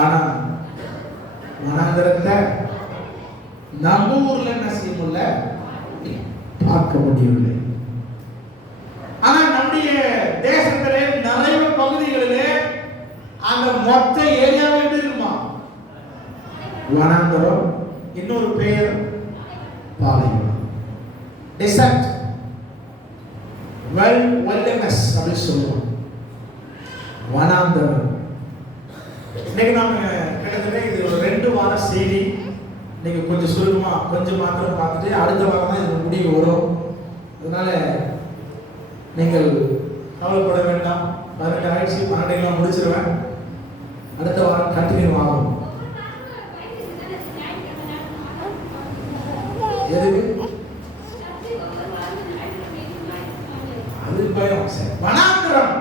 ஆனா வனாந்தரத்தை நம்ம ஊர்ல என்ன செய்ய முடியல, பார்க்க முடியவில்லை. ஆனா நம்முடைய தேசத்திலே நிறைய பகுதிகளிலே அந்த மொத்த ஏரியாவே எப்படி இருக்குமா, வனாந்தரம். இன்னொரு பெயர் பாலைவனம், டெசர்ட், wilderness அப்படி சொல்லுவோம், வனாந்தரம். இன்னைக்கு நாம கிட்டத்தட்ட இது ஒரு 2 வார செய்தி. இன்னைக்கு கொஞ்சம் சுருக்கமா கொஞ்சம் மாத்திரம் பார்த்துட்டு அடுத்த வாரம் தான் இது முடிவு வரும். அதனால நீங்கள் கவலைப்பட வேண்டாம். 12 ஆயிடுச்சு, 12 முடிச்சிருவேன். அடுத்த வாரம் கண்டினியூ ஆகும். எதுக்கு அது பயம். வனாந்தரம்,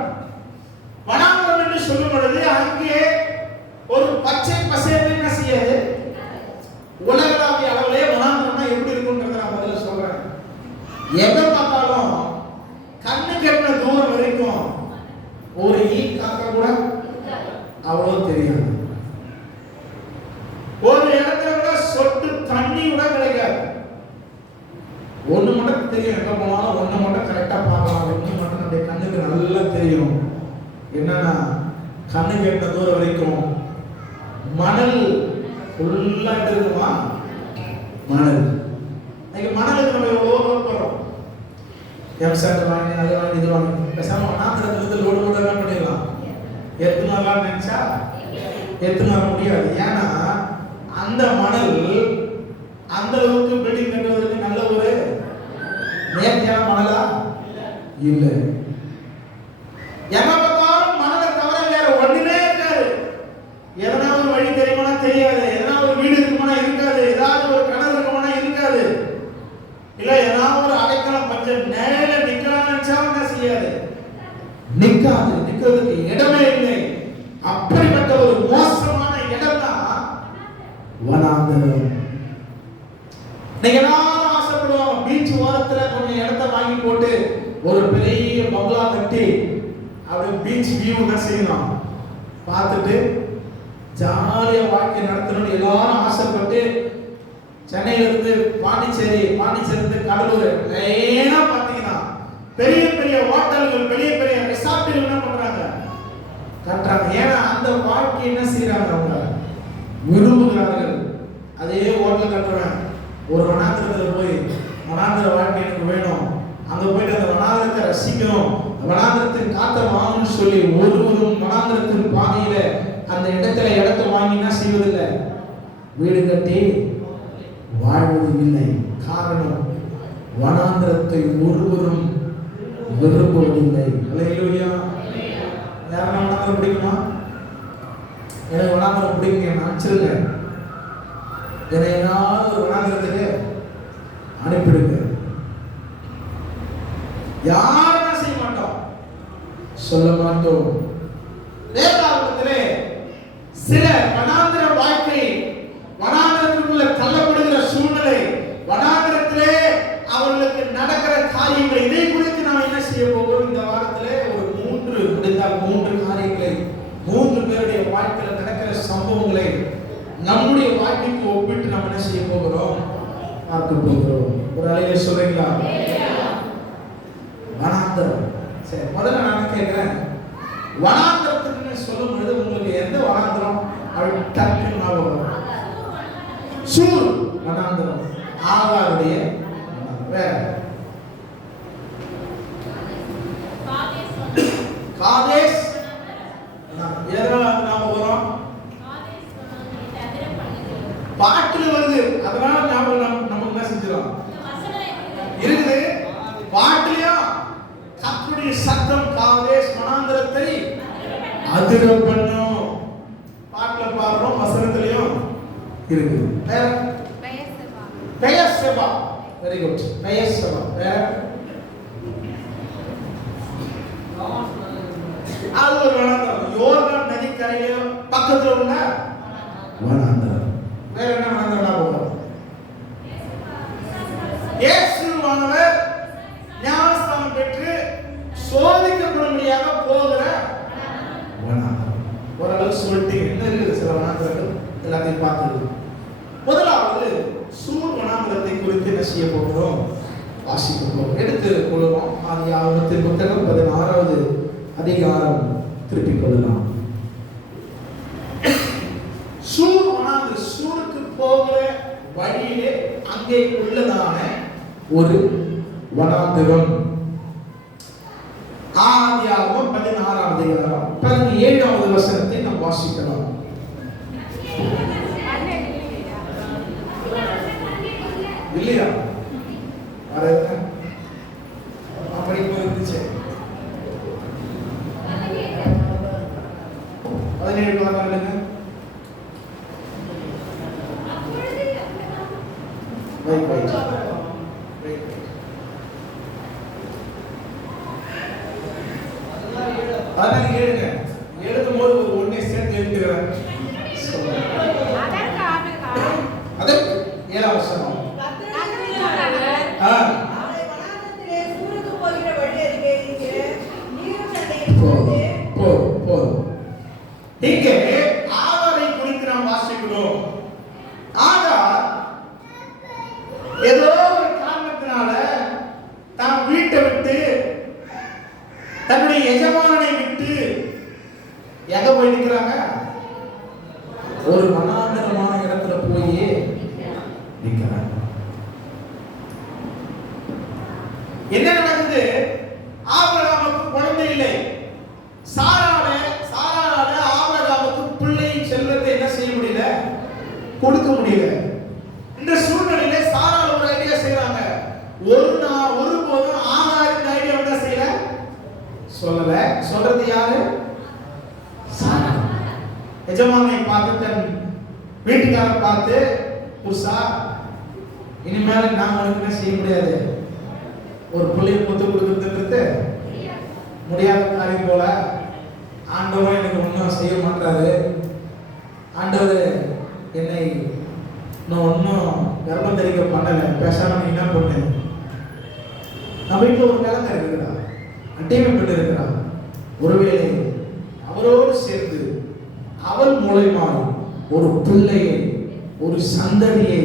வனாந்தரம் என்று சொல்லும் பொழுது அங்கே ஒரு பச்சை பசேல் என்ன செய்யாது, உலகளாவிய அளவிலே வனாந்தரம்னா எப்படி இருக்கும்ன்றத நான் முதல்ல சொல்றேன். எதை பார்த்தாலும் கண்ணு கெட்ட தூரம் வரைக்கும் ஒரு ஈ காக்கா கூட அவ்வளவு தெரியாது. ஒரு இடத்துல கூட சொட்டு தண்ணி கூட கிடைக்காது. ஒண்ணு மட்டும் தெரியும், எங்க போனாலும் ஒண்ணு மட்டும் கரெக்டா பார்க்கலாம். ஒண்ணு மட்டும் நம்முடைய கண்ணுக்கு நல்லா தெரியும். என்னன்னா கண்ணு கெட்ட தூரம் வரைக்கும் மணல் ஃபுல்லா இருக்குமா, மணல். மணலுக்கு நம்ம எவ்வளோ போறோம், எம்சாண்ட் வாங்கி அது வாங்கி இது வாங்கி பேசாம வனாந்தரத்துல லோடு லோடெல்லாம் பண்ணிடலாம். எத்தனாலாம் நினைச்சா எத்தனை வர முடியாது. ஏன்னா அந்த மணல் அந்த அளவுக்கு பில்டிங் கட்டுவதற்கு நல்ல ஒரு நேர்த்தியான மணலா இல்லை. எங்க பார்த்தாலும் மணலை தவிர வேற ஒண்ணுமே இருக்காது. எதனா ஒரு வழி தெரியுமா தெரியாது, எதனா ஒரு வீடு இருக்குமானா இருக்காது, ஏதாவது ஒரு கிணறு இருக்குமானா இருக்காது, இல்ல ஏதாவது ஒரு அடைக்கலம் பஞ்சம் நேர நிக்கலாம் நினைச்சா என்ன செய்யாது, நிக்காது. நிக்கிறதுக்கு இடமே இல்லை. அப்படிப்பட்ட ஒரு மோசமான இடம் தான் வனாந்தரம். நீங்க எல்லாரும் ஆசைப்படுவாங்க பீச் ஓரத்துல கொஞ்சம் இடத்த வாங்கி போட்டு ஒரு பெரிய பங்களா கட்டி அப்படி பீச் வியூ என்ன செய்யலாம் பார்த்துட்டு ஜாலியா வாழ்க்கை நடத்தணும்னு எல்லாரும் ஆசைப்பட்டு சென்னையில இருந்து பாண்டிச்சேரி, பாண்டிச்சேரி இருந்து கடலூர் லைனா பாத்தீங்கன்னா பெரிய பெரிய ஹோட்டல்கள், பெரிய பெரிய ரிசார்ட்டுகள் என்ன பண்றாங்க, கட்டுறாங்க. ஏன்னா அந்த வாழ்க்கை என்ன செய்யறாங்க, அவங்க விரும்புகிறார்கள். அதே ஹோட்டல் கட்டுறேன், ஒரு வனாந்திரத்துல போய் வனாந்திர வாழ்க்கை எனக்கு வேணும், அங்க போயிட்டு அந்த வனாந்திரத்தை ரசிக்கணும், வனாந்திரத்தின் காத்த வாங்கணும்னு சொல்லி ஒருவரும் வனாந்திரத்தின் பாதையில அந்த இடத்துல இடத்தை வாங்கி என்ன செய்வதில்லை, வீடு கட்டி வாழ்வதில்லை. காரணம் வனாந்திரத்தை ஒருவரும் விரும்புவதில்லை. அல்லேலூயா. யாரும் வனாந்திரம் பிடிக்குமா? எனக்கு வனாந்திரம் பிடிக்குங்க, நினைச்சிருங்க. என்னை ஏதாவது ஒரு வனாந்திரத்துக்கு அனுப்பிடுங்க. யாரும் செய்ய மாட்டோம், சொல்ல மாட்டோம். வேதாகமத்திலே சில வனாந்திர வாழ்க்கை, வனாந்திரத்திற்குள்ள தள்ளப்படுகிற சூழ்நிலை, வனாந்திரத்திலே அவர்களுக்கு நடக்கிற காரியங்கள், இதை குறித்து நாம் என்ன செய்ய போகிறோம் இந்த வாரத்திலே ஒரு 3 காரியங்களை, 3 பேருடைய வாழ்க்கையில் நடக்கிற சம்பவங்களை நம்முடைய வாழ்க்கைக்கு ஒப்பிட்டு நாம் என்ன செய்ய போகிறோம், பார்க்க போகிறோம். ஒரு அலையில சொல்றீங்களா? வனாந்தரம். சரி, முதல்ல நான் கேட்கிறேன், வனாந்தரத்துக்கு சொல்லும் பொழுது உங்களுக்கு எந்த வனாந்தரம் டக்குன்னு ஞாபகம் வரும்? சூர் வனாந்தரம், ஆகாருடைய வேற காதேஸ். எதனால ஞாபகம் வரும்? பாட்டுல வருது, அதனால ஞாபகம் நமக்கு என்ன செஞ்சிடும் இருக்குது. பாட்டுலயா கர்த்தருடைய சத்தம் காதேஸ் வனாந்தரத்தை அதிர பண்ணும். பாட்டுல பாடுறோம், வசனத்திலயும் இருக்குது. Beersheba, very good. பெயர்செபா வேற அது ஒரு வனாந்தரம். யோர்தான் நதிக்கரையில பக்கத்துல உள்ள வனாந்தரம். வேற என்ன வனாந்தரம் போகும்? இயேசுவானவர் ஞானஸ்தானம் பெற்று சோதிக்கப்படும்படியாக போகிற வனாந்தரம். ஓரளவு சொல்லிட்டு என்ன இருக்குது சில பார்த்துக்கலாம். முதலாவது சூர் வனாந்தரத்தை குறித்து என்ன செய்ய போகிறோம், வாசிக்க போகிறோம். எடுத்துக் கொள்வோம். ஆதியாகமத்தின் புத்தகம் 16வது அதிகாரம் திருப்பிக் கொள்ளலாம். சூர் வனாந்தரம், சூருக்கு போகிற வழியிலே அங்கே உள்ளதான ஒரு வனாந்தரம். ஆதியாகமம் 16வது அதிகாரம் 17வது வசனத்தை நாம் வாசிக்கலாம். இல்லையா? அப்படி போயிருந்துச்சு. 17 வரலாறுங்க. அதான் கேளுங்க. எழுதும் போது ஒரு ஒண்ணே சேர்த்து எழுதுகிறேன். அதற்கு 7வது வசனம். இங்கே ஆகாரை குறித்து நாம் வாசிக்கிறோம். ஆகார் ஏதோ ஒரு காரணத்தினால தான் வீட்டை விட்டு தன்னுடைய எஜமானனை விட்டு எங்க போய் நிற்கிறாங்க, ஒரு வனாந்தரமான இடத்துல போய் நிற்கிறாங்க. என்ன நடக்குது? ஆபிரகாமுக்கு குழந்தை இல்லை. சாராளே ஆபிரகாமுக்கு பிள்ளை செல்வத்தை என்ன செய்ய முடியல, கொடுக்க முடியல. இந்த சூழ்நிலையில சாராள் ஒரு ஐடியா செய்யறாங்க. ஒருபோதும் ஆகார் இந்த ஐடியா என்ன செய்யல, சொல்லல. சொல்றது யாரு? சாரா. எஜமானை பார்த்து, தன் வீட்டுக்காரர் பார்த்து, புருஷா இனிமேல நான் உனக்கு என்ன செய்ய முடியாது, ஒரு பிள்ளையை பொத்து கொடுக்குறது முடியாத காரியம் போல. ஆண்டவர் எனக்கு ஒன்றும் செய்ய மாட்டாரு. ஆண்டவர் என்னை நான் ஒன்றும் கர்ப்பம் தரிக்க பண்ணலை. பேசாம என்ன பண்ணு, நம்ம வீட்டில் ஒரு வேலை இருக்கிறா, அட்டைமைப்பட்டு இருக்கிறா. ஒருவேளை அவரோடு சேர்ந்து அவள் மூலமாக ஒரு பிள்ளையை, ஒரு சந்ததியை,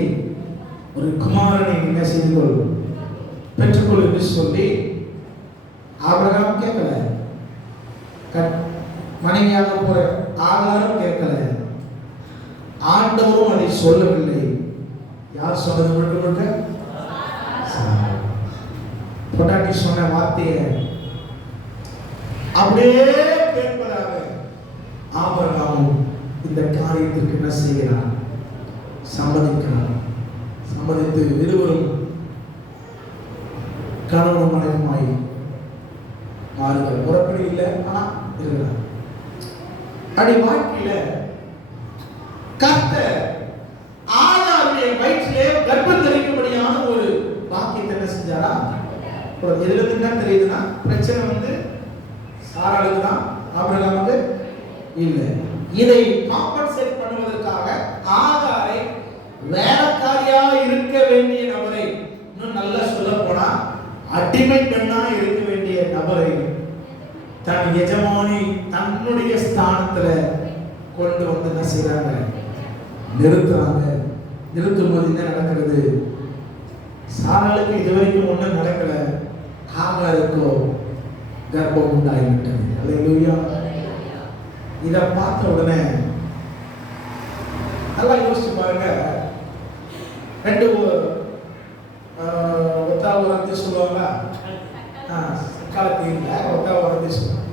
ஒரு குமாரனை என்ன செய்து கொள், பெற்றுக்கொள் என்று சொல்லி ஆபிரகாம் கேட்கல. மனைவியாக போற ஆகாரம் கேட்கல. ஆண்டவரும் அதை சொல்லவில்லை. யார் சொன்னது? முழுக்க பொட்டாட்டி சொன்ன வார்த்தையை அப்படியே கேட்பதாக ஆபிரகாமும் இந்த காரியத்திற்கு என்ன செய்கிறார், சம்மதிக்கிறார். சம்மதித்து இருவரும் கணவன் மனைவியுமாய் மாறுகிறார். முறைப்படி இல்லை, ஆனா இருக்கிறார். அப்படி வாழ்க்கையில கர்த்தர் ஆகாருடைய வயிற்றிலே கர்ப்பம் தரிக்கும்படியான ஒரு பாக்கியத்தை என்ன செஞ்சாரா? எதுல இருந்து என்ன தெரியுதுன்னா, பிரச்சனை சாராளுக்கு தான், ஆபிரகாமுக்கு இல்லை. இதை காம்பன்சேட் பண்ணுவதற்காக ஆகாரை வேலைக்காரியா இருக்க வேண்டிய நபரை, இன்னும் நல்லா சொல்ல போனா அடிமை பெண்ணா இருக்க வேண்டிய நபரை தன் எஜமானி தன்னுடைய ஸ்தானத்துல கொண்டு வந்து என்ன செய்யறாங்க, நிறுத்துறாங்க. நிறுத்தும் போது என்ன நடக்கிறது? சாராளுக்கு இதுவரைக்கும் ஒன்றும் நடக்கல, ஆகாருக்கோ கர்ப்பம் உண்டாகிவிட்டது. அல்லேலூயா. இதை பார்த்த உடனே நல்லா யோசிச்சு பாருங்க. ரெண்டு ஒத்தா வரது சொல்லுவாங்க, காலத்தில் ஒத்தா வரது சொல்லுவாங்க.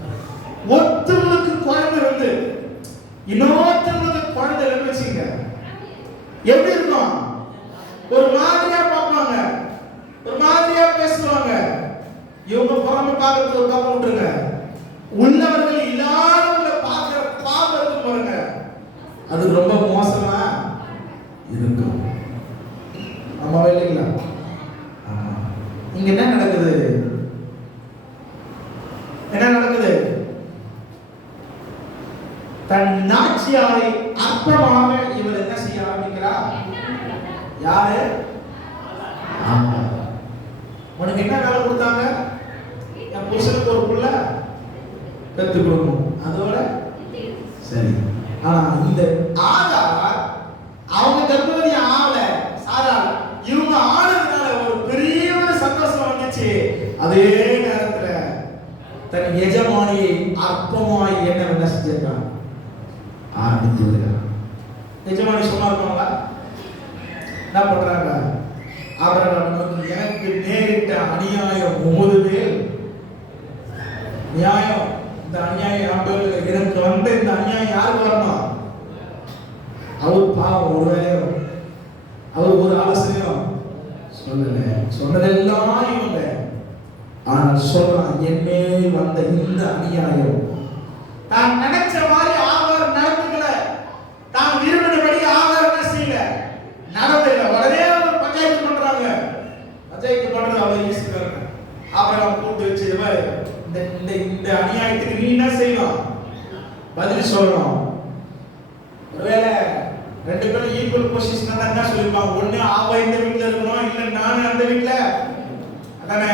ஒருத்தவங்களுக்கு குழந்தை வந்து இன்னொருத்தவங்களுக்கு குழந்தை வச்சுங்க, எப்படி இருக்கும்? ஒரு மாதிரியா பார்ப்பாங்க, ஒரு மாதிரியா பேசுவாங்க. இவங்க புறமை பார்க்கறது ஒரு பக்கம் விட்டுருங்க, உள்ளவர்கள் இல்லாதவங்களை பார்க்கிற பார்க்கறது பாருங்க, அது ரொம்ப மோசமா இருக்கும். ஆமா இல்லைங்களா? இங்க என்ன நடக்குது? என்ன நடக்குது? தன் நாச்சியாரை அற்பமாக இவர் என்ன செய்ய ஆரம்பிக்கிறார்? யாரு? உனக்கு என்ன வேலை கொடுத்தாங்க? என் புருஷனுக்கு ஒரு புள்ள பெத்து கொடுக்கணும், அதோட சரி. ஆனா இந்த ஆகார் கர்ப்பவதி ஆகல சாரா, இவங்க ஆனதுனால ஒரு பெரிய ஒரு சந்தோஷம் வந்துச்சு. அதே நேரத்துல தன் எஜமானியை அற்பமாய் என்ன செஞ்சிருக்கான் ஆரம்பித்து விடுகிறான். எஜமானி சும்மா இருப்பாங்களா? என்ன பண்றாங்க? ஆபிரகாம் நோக்கி, எனக்கு நேரிட்ட அநியாயம் 30 பேர் நியாயம். இந்த அநியாயம் எனக்கு வந்த இந்த அநியாயம் யாருக்கு வரணும்? அவர் பாவம், ஒருவேளை அவர் ஒரு ஆலோசனையும் சொல்லல, சொன்னதெல்லாம் இவங்க. ஆனால் சொல்றான், என் மேல் வந்த இந்த அநியாயம் தான் நினைச்ச மாதிரி ஆகார் நடந்துக்கல, தான் விரும்பினபடி ஆகார் என்ன செய்யல, நடந்தல. உடனே பஞ்சாயத்து பண்றாங்க. பஞ்சாயத்து பண்றது அவ்வளவு ஈஸி இல்ல. ஆபிரகாம் கூப்பிட்டு வச்சு, இந்த அநியாயத்துக்கு நீ என்ன செய்யணும்? பதில் சொல்லணும். ஒருவேளை 2 பேரும் ஈக்குவல் பொசிஷன் தான் என்ன சொல்லிருப்பாங்க, ஒண்ணு ஆவா இந்த வீட்டுல இருக்கணும், இல்ல நானு அந்த வீட்டுல, அதானே?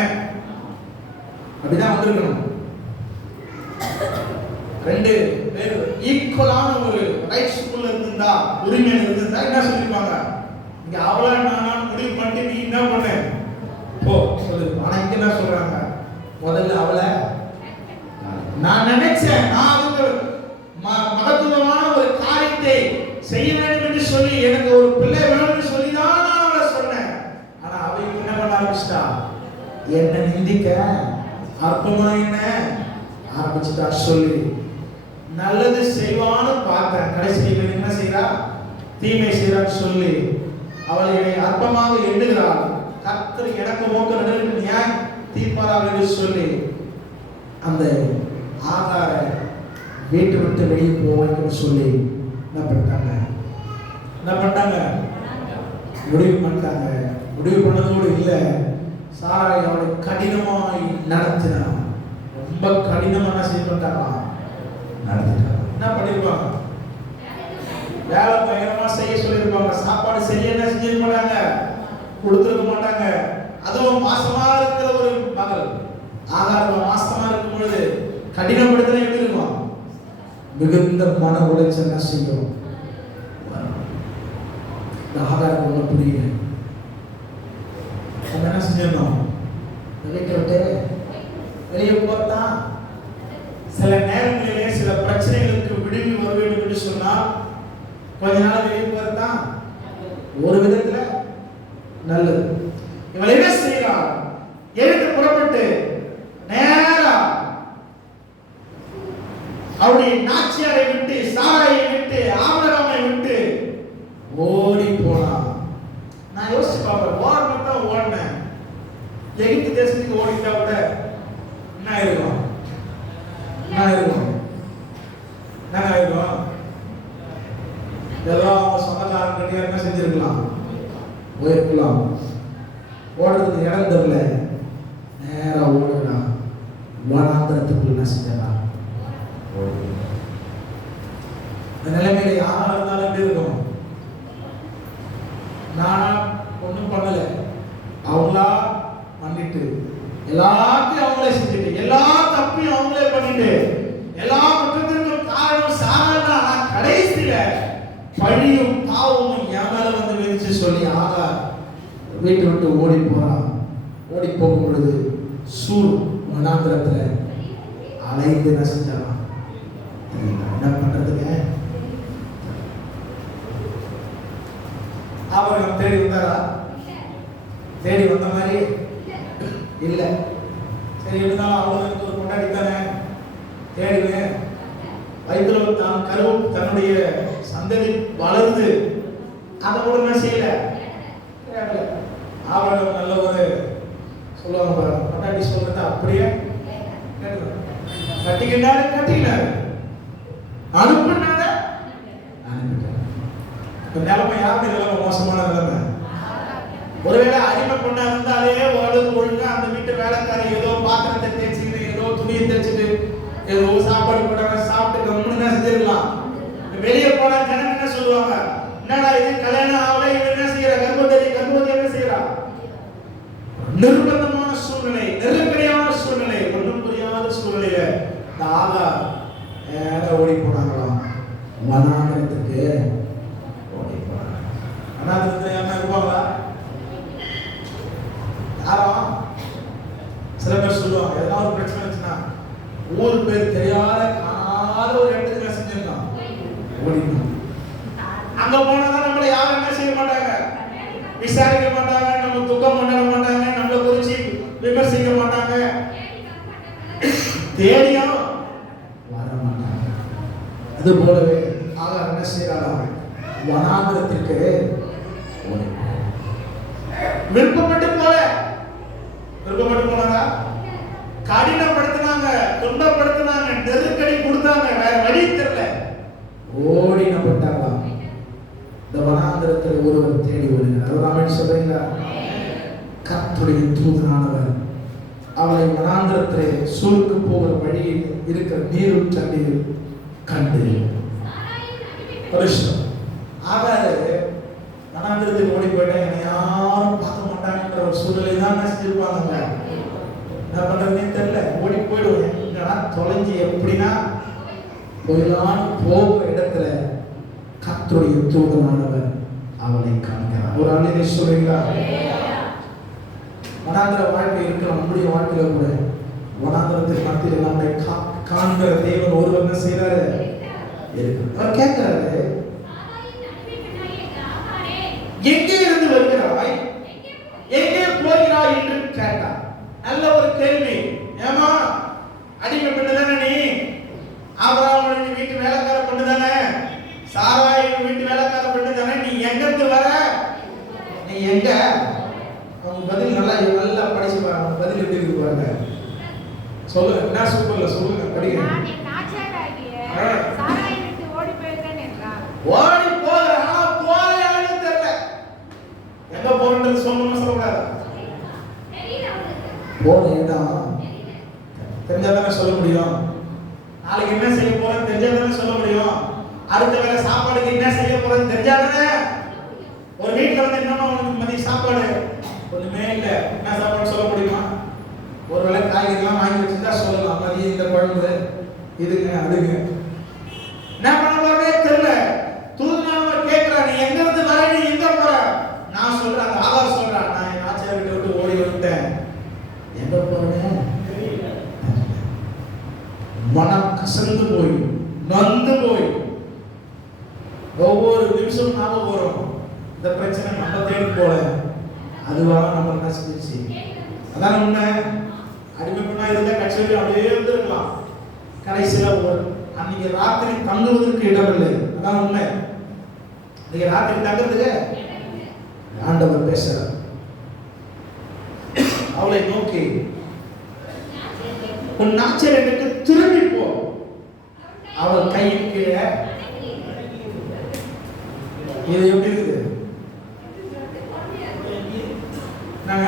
அப்படிதான் வந்திருக்கணும். 2 பேர் ஈக்குவலான ஒரு ரைட்ஸ்குள்ள இருந்தா, உரிமை இருந்தா என்ன சொல்லிருப்பாங்க, இங்க அவளா நானா முடிவு பண்ணி நீ என்ன பண்ண போ சொல்லு. ஆனா இங்க என்ன சொல்றாங்க, முதல்ல அவளை நான் நினைச்சேன், நான் அதுக்கு மகத்துவமான ஒரு காரியத்தை செய்ய வேண்டும் என்று சொல்லி, எனக்கு ஒரு பிள்ளை வேணும்னு சொல்லி தான் நான் அவளை சொன்னேன். ஆனா அவ என்ன பண்ண ஆரம்பிச்சிட்டா, என்ன நிந்திக்க, அற்பமா என்ன ஆரம்பிச்சுட்டா சொல்லி. நல்லது செய்வான்னு பார்த்தேன், கடைசியில் என்ன செய்யறா, தீமை செய்யறான்னு சொல்லி அவளை என்னை அற்பமாக எண்ணுகிறாள். கர்த்தர் எனக்கு மோக்க நடுவில் நியாயம் தீர்ப்பாராக என்று சொல்லி அந்த ஆகார வீட்டை விட்டு வெளியே போவாங்கன்னு சொல்லி என்ன பண்ணிட்டாங்க, முடிவு பண்ணிட்டாங்க. முடிவு பண்ணதோடு இல்லை, சாராய் அவளை கடினமாய் நடத்தினான். ரொம்ப கடினமா என்ன செய்யப்பட்டாங்க, நடத்திட்டாங்க. என்ன பண்ணிருப்பாங்க, வேலை பயங்கரமா செய்ய சொல்லியிருப்பாங்க. சாப்பாடு சரியா என்ன செஞ்சிருக்க மாட்டாங்க, கொடுத்துருக்க மாட்டாங்க. அதுவும் மாசமா இருக்கிற ஒரு மகள், ஆகாரம் மாசமா இருக்கும் பொழுது கடினப்படுத்தல எப்படி இருக்கும், மிகுந்த மன உளைச்சல் என்ன செய்யும். ஆகாரம் ஒண்ணு புரியல, என்ன செஞ்சிடணும், வீட்டை விட்டு வெளியே போத்தான். சில நேரங்களிலே சில பிரச்சனைகளுக்கு விடுவி வர வேண்டும் என்று சொன்னால் கொஞ்ச நாள் வெளியே போறதுதான் ஒரு விதத்துல நல்லது. இவள் என்ன செய்யறாள், எழுந்து புறப்பட்டு நேரா அவருடைய நாச்சியாரை விட்டு, சாராயை விட்டு, ஆபிரகாமை விட்டு ஓடி போனான். நான் யோசிச்சு பார்ப்பேன், ஓடணும் தான் ஓடினேன். எகிப்து தேசத்துக்கு ஓடிட்டா கூட என்ன ஆயிருக்கும், எல்லாம் அவங்க சொந்தக்காரன் கிட்ட என்ன செஞ்சிருக்கலாம், போயிருக்கலாம். ஓடுறதுக்கு இடம் தெரியல, நேரா ஓடுறான். வனாந்திரத்துக்குள்ள என்ன செஞ்சான், இந்த நிலைமையில யாரா இருந்தாலும் எப்படி இருக்கும், நானா ஒன்றும் பண்ணல, அவங்களா பண்ணிட்டு, எல்லாத்தையும் அவங்களே செஞ்சுட்டு, எல்லா தப்பையும் அவங்களே பண்ணிட்டு, எல்லா குற்றத்திற்கும் காரணம் சாரா. கடைசியில பழியும் பாவமும் என் மேல வந்து விதிச்சு சொல்லி ஆகா வீட்டை விட்டு ஓடி போறான். ஓடி போகும் பொழுது சூர் வனாந்திரத்துல அலைந்து என்ன செஞ்சான், என்ன பண்றதுங்க. ஆபிரகாம் தேடி வந்தாரா, தேடி வந்த மாதிரி இல்ல. சரி இருந்தாலும் அவங்களுக்கு ஒரு கொண்டாடி தானே தேடுவேன். வயிற்றுல தான் கருவும் தன்னுடைய சந்ததி வளர்ந்து அதை கூட என்ன செய்யல. ஆபிரகாம் நல்ல ஒரு சொல்லுவாங்க, கொண்டாடி சொல்றது அப்படியே கட்டிக்கிட்டாரு, அனுப்பினாரு. நிலைமை யாருடைய நிலைமை, மோசமான நிலைமை. ஒருவேளை அடிமை பொண்ணா இருந்தாலே ஒழுங்கா அந்த வீட்டு வேலைக்காரி ஏதோ பாத்திரத்தை தேய்ச்சிக்கிட்டு, ஏதோ துணியை தேய்ச்சிட்டு, ஏதோ சாப்பாடு போட்டாங்க சாப்பிட்டு கம்முன்னு என்ன செஞ்சிருக்கலாம். வெளியே போனா ஜனங்க என்ன சொல்லுவாங்க, என்னடா இது கல்யாணம் ஆகல, இவன் என்ன செய்யற, கர்ப்பவதி என்ன செய்யறா. நிர்பந்தமான சூழ்நிலை, நெருக்கடியான சூழ்நிலை, ஒன்றும் புரியாத சூழ்நிலையில இந்த ஆகார் நேரா ஓடி போனாங்களாம், வனாந்திரத்துக்கு ஓடி போனாங்க. ஊர் பேர் தெரியாத காணாத ஒரு இடத்துக்கு என்ன செஞ்சிருந்தான், ஓடினான். அங்க போனாதான் நம்மளை யாரும் என்ன செய்ய மாட்டாங்க, விசாரிக்க மாட்டாங்க, நம்ம துக்கம் கொண்டாட மாட்டாங்க, நம்மளை குறிச்சு விமர்சிக்க மாட்டாங்க, தேடியும் வர மாட்டாங்க. அது போலவே ஆகார் என்ன செய்யறாராம், வனாந்திரத்திற்கு விருப்பப்பட்டு போனாங்க, கடினப்படுத்தினாங்க, துன்பப்படுத்தினாங்க, நெருக்கடி கொடுத்தாங்க, வேற வழி தெரியல, ஓடினப்பட்டாங்க. இந்த வனாந்திரத்தில் ஒருவர் தேடி ஓடினார். ஆமென் சொல்றீங்களா? கர்த்தருடைய தூதனானவர் அவளை வனாந்திரத்திலே சூருக்கு போகிற வழியில் இருக்கிற நீரூற்றண்டில் கண்டு பரிசுத்தம். ஆகாரு வனாந்திரத்துக்கு ஓடி போயிட்டா என்னை யாரும் பார்க்க மாட்டாங்கன்ற ஒரு சூழ்நிலை தான் செஞ்சிருப்பாங்க. என்ன பண்றதுன்னே தெரியல, ஓடி போயிடுவோம். எங்கன்னா தொலைஞ்சி எப்படின்னா போயிடலான்னு போகிற இடத்துல கர்த்தருடைய தூதனானவர் அவளை காண்கிறார். ஒரு ஆளிலே சொல்றீங்களா? வனாந்திர வாழ்க்கை இருக்கிற நம்முடைய வாழ்க்கையில கூட வனாந்திரத்துக்கு மத்தியில் நம்மை காண்கிற தேவன் ஒருவர் என்ன செய்யறாரு, அவர் கேட்கிறாரு, எங்கே இருந்து வருகிறாய், எங்கே போகிறாய் என்று கேட்டார். நல்ல ஒரு கேள்வி. ஏமா அடிமை பெண்ணுதானே நீ, ஆபிரகாம் வீட்டு வேலைக்கார பெண்ணுதானே, சாராய் வீட்டு வேலைக்கார பெண்ணுதானே, நீ எங்கிருந்து வர, நீ எங்க? அவங்க பதில் நல்லா படிச்சு பாருங்க. பதில் எப்படி இருக்கு பாருங்க. சொல்லுங்க, என்ன சூப்பர்ல சொல்லுங்க, படிங்க. ஓடி போற போறேன்னு தெரியல, எங்க போறேன்னு சொல்லணும்னு சொல்லக்கூடாது. போறேன்னா தெரிஞ்சாதானே சொல்ல முடியும். நாளைக்கு என்ன செய்ய போறேன்னு தெரிஞ்சாதானே சொல்ல முடியும். அடுத்த வேளை சாப்பாடுக்கு என்ன செய்ய போறேன்னு தெரிஞ்சாதானே. ஒரு வீட்டுல வந்து என்னன்னா உனக்கு மதிய சாப்பாடு ஒண்ணுமே இல்லை, என்ன சாப்பாடு சொல்ல முடியுமா? ஒருவேளை காய்கறிலாம் வாங்கி வச்சுட்டா சொல்லலாம், மதியம் இந்த குழம்பு இதுங்க அதுங்க. என்ன பண்ண போறே தெரியல. தூதனானவர் கேட்கிறார், நீ எங்க இருந்து வர, நீ எங்க போற? நான் சொல்றேன், அந்த ஆகார் சொல்றான், நான் என் ஆச்சாரிய வீட்டை விட்டு ஓடி வந்துட்டேன். எங்க போறேன்? மனம் கசந்து போய் நொந்து போய் ஒவ்வொரு நிமிஷம் நாம போறோம், இந்த பிரச்சனை நம்ம தேடி போல, அதுவாக நம்ம என்ன செஞ்சிச்சு. அதான் உண்மை. அடிமைப்பா இருந்தா கட்சியில் அப்படியே இருந்திருக்கலாம். கடைசியில ஒரு அன்னைக்கு ராத்திரி தங்குவதற்கு இடமில்லை. அதான் உண்மை. இன்னைக்கு ராத்திரி தங்குறதுக்கு ஆண்டவர் பேசுறார். அவளை நோக்கி, உன் நாச்சரனுக்கு திரும்பி போ. அவள் கையின் கீழே இது எப்படி இருக்குது? நாங்க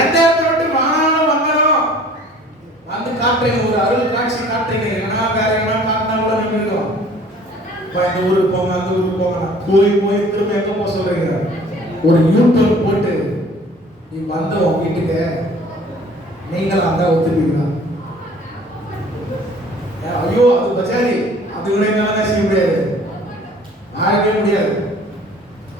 எந்த இடத்துல விட்டு மாநாடு வந்தாலும் வந்து காட்டுறீங்க, ஒரு அருள் காட்சி காட்டுறீங்க. ஏன்னா வேற எங்கன்னா காட்டினா கூட நம்ம இருக்கோம், இந்த ஊருக்கு போங்க அந்த ஊருக்கு போங்க, போய் திரும்ப எங்க போக சொல்றீங்க? ஒரு யூடியூப் போட்டு நீ வந்த உங்க வீட்டுக்கு நீங்களும் அந்த ஒத்துப்பீங்களா? ஐயோ அது பஜாரி, அது கூட என்னால செய்ய முடியாது, வாழவே முடியாது.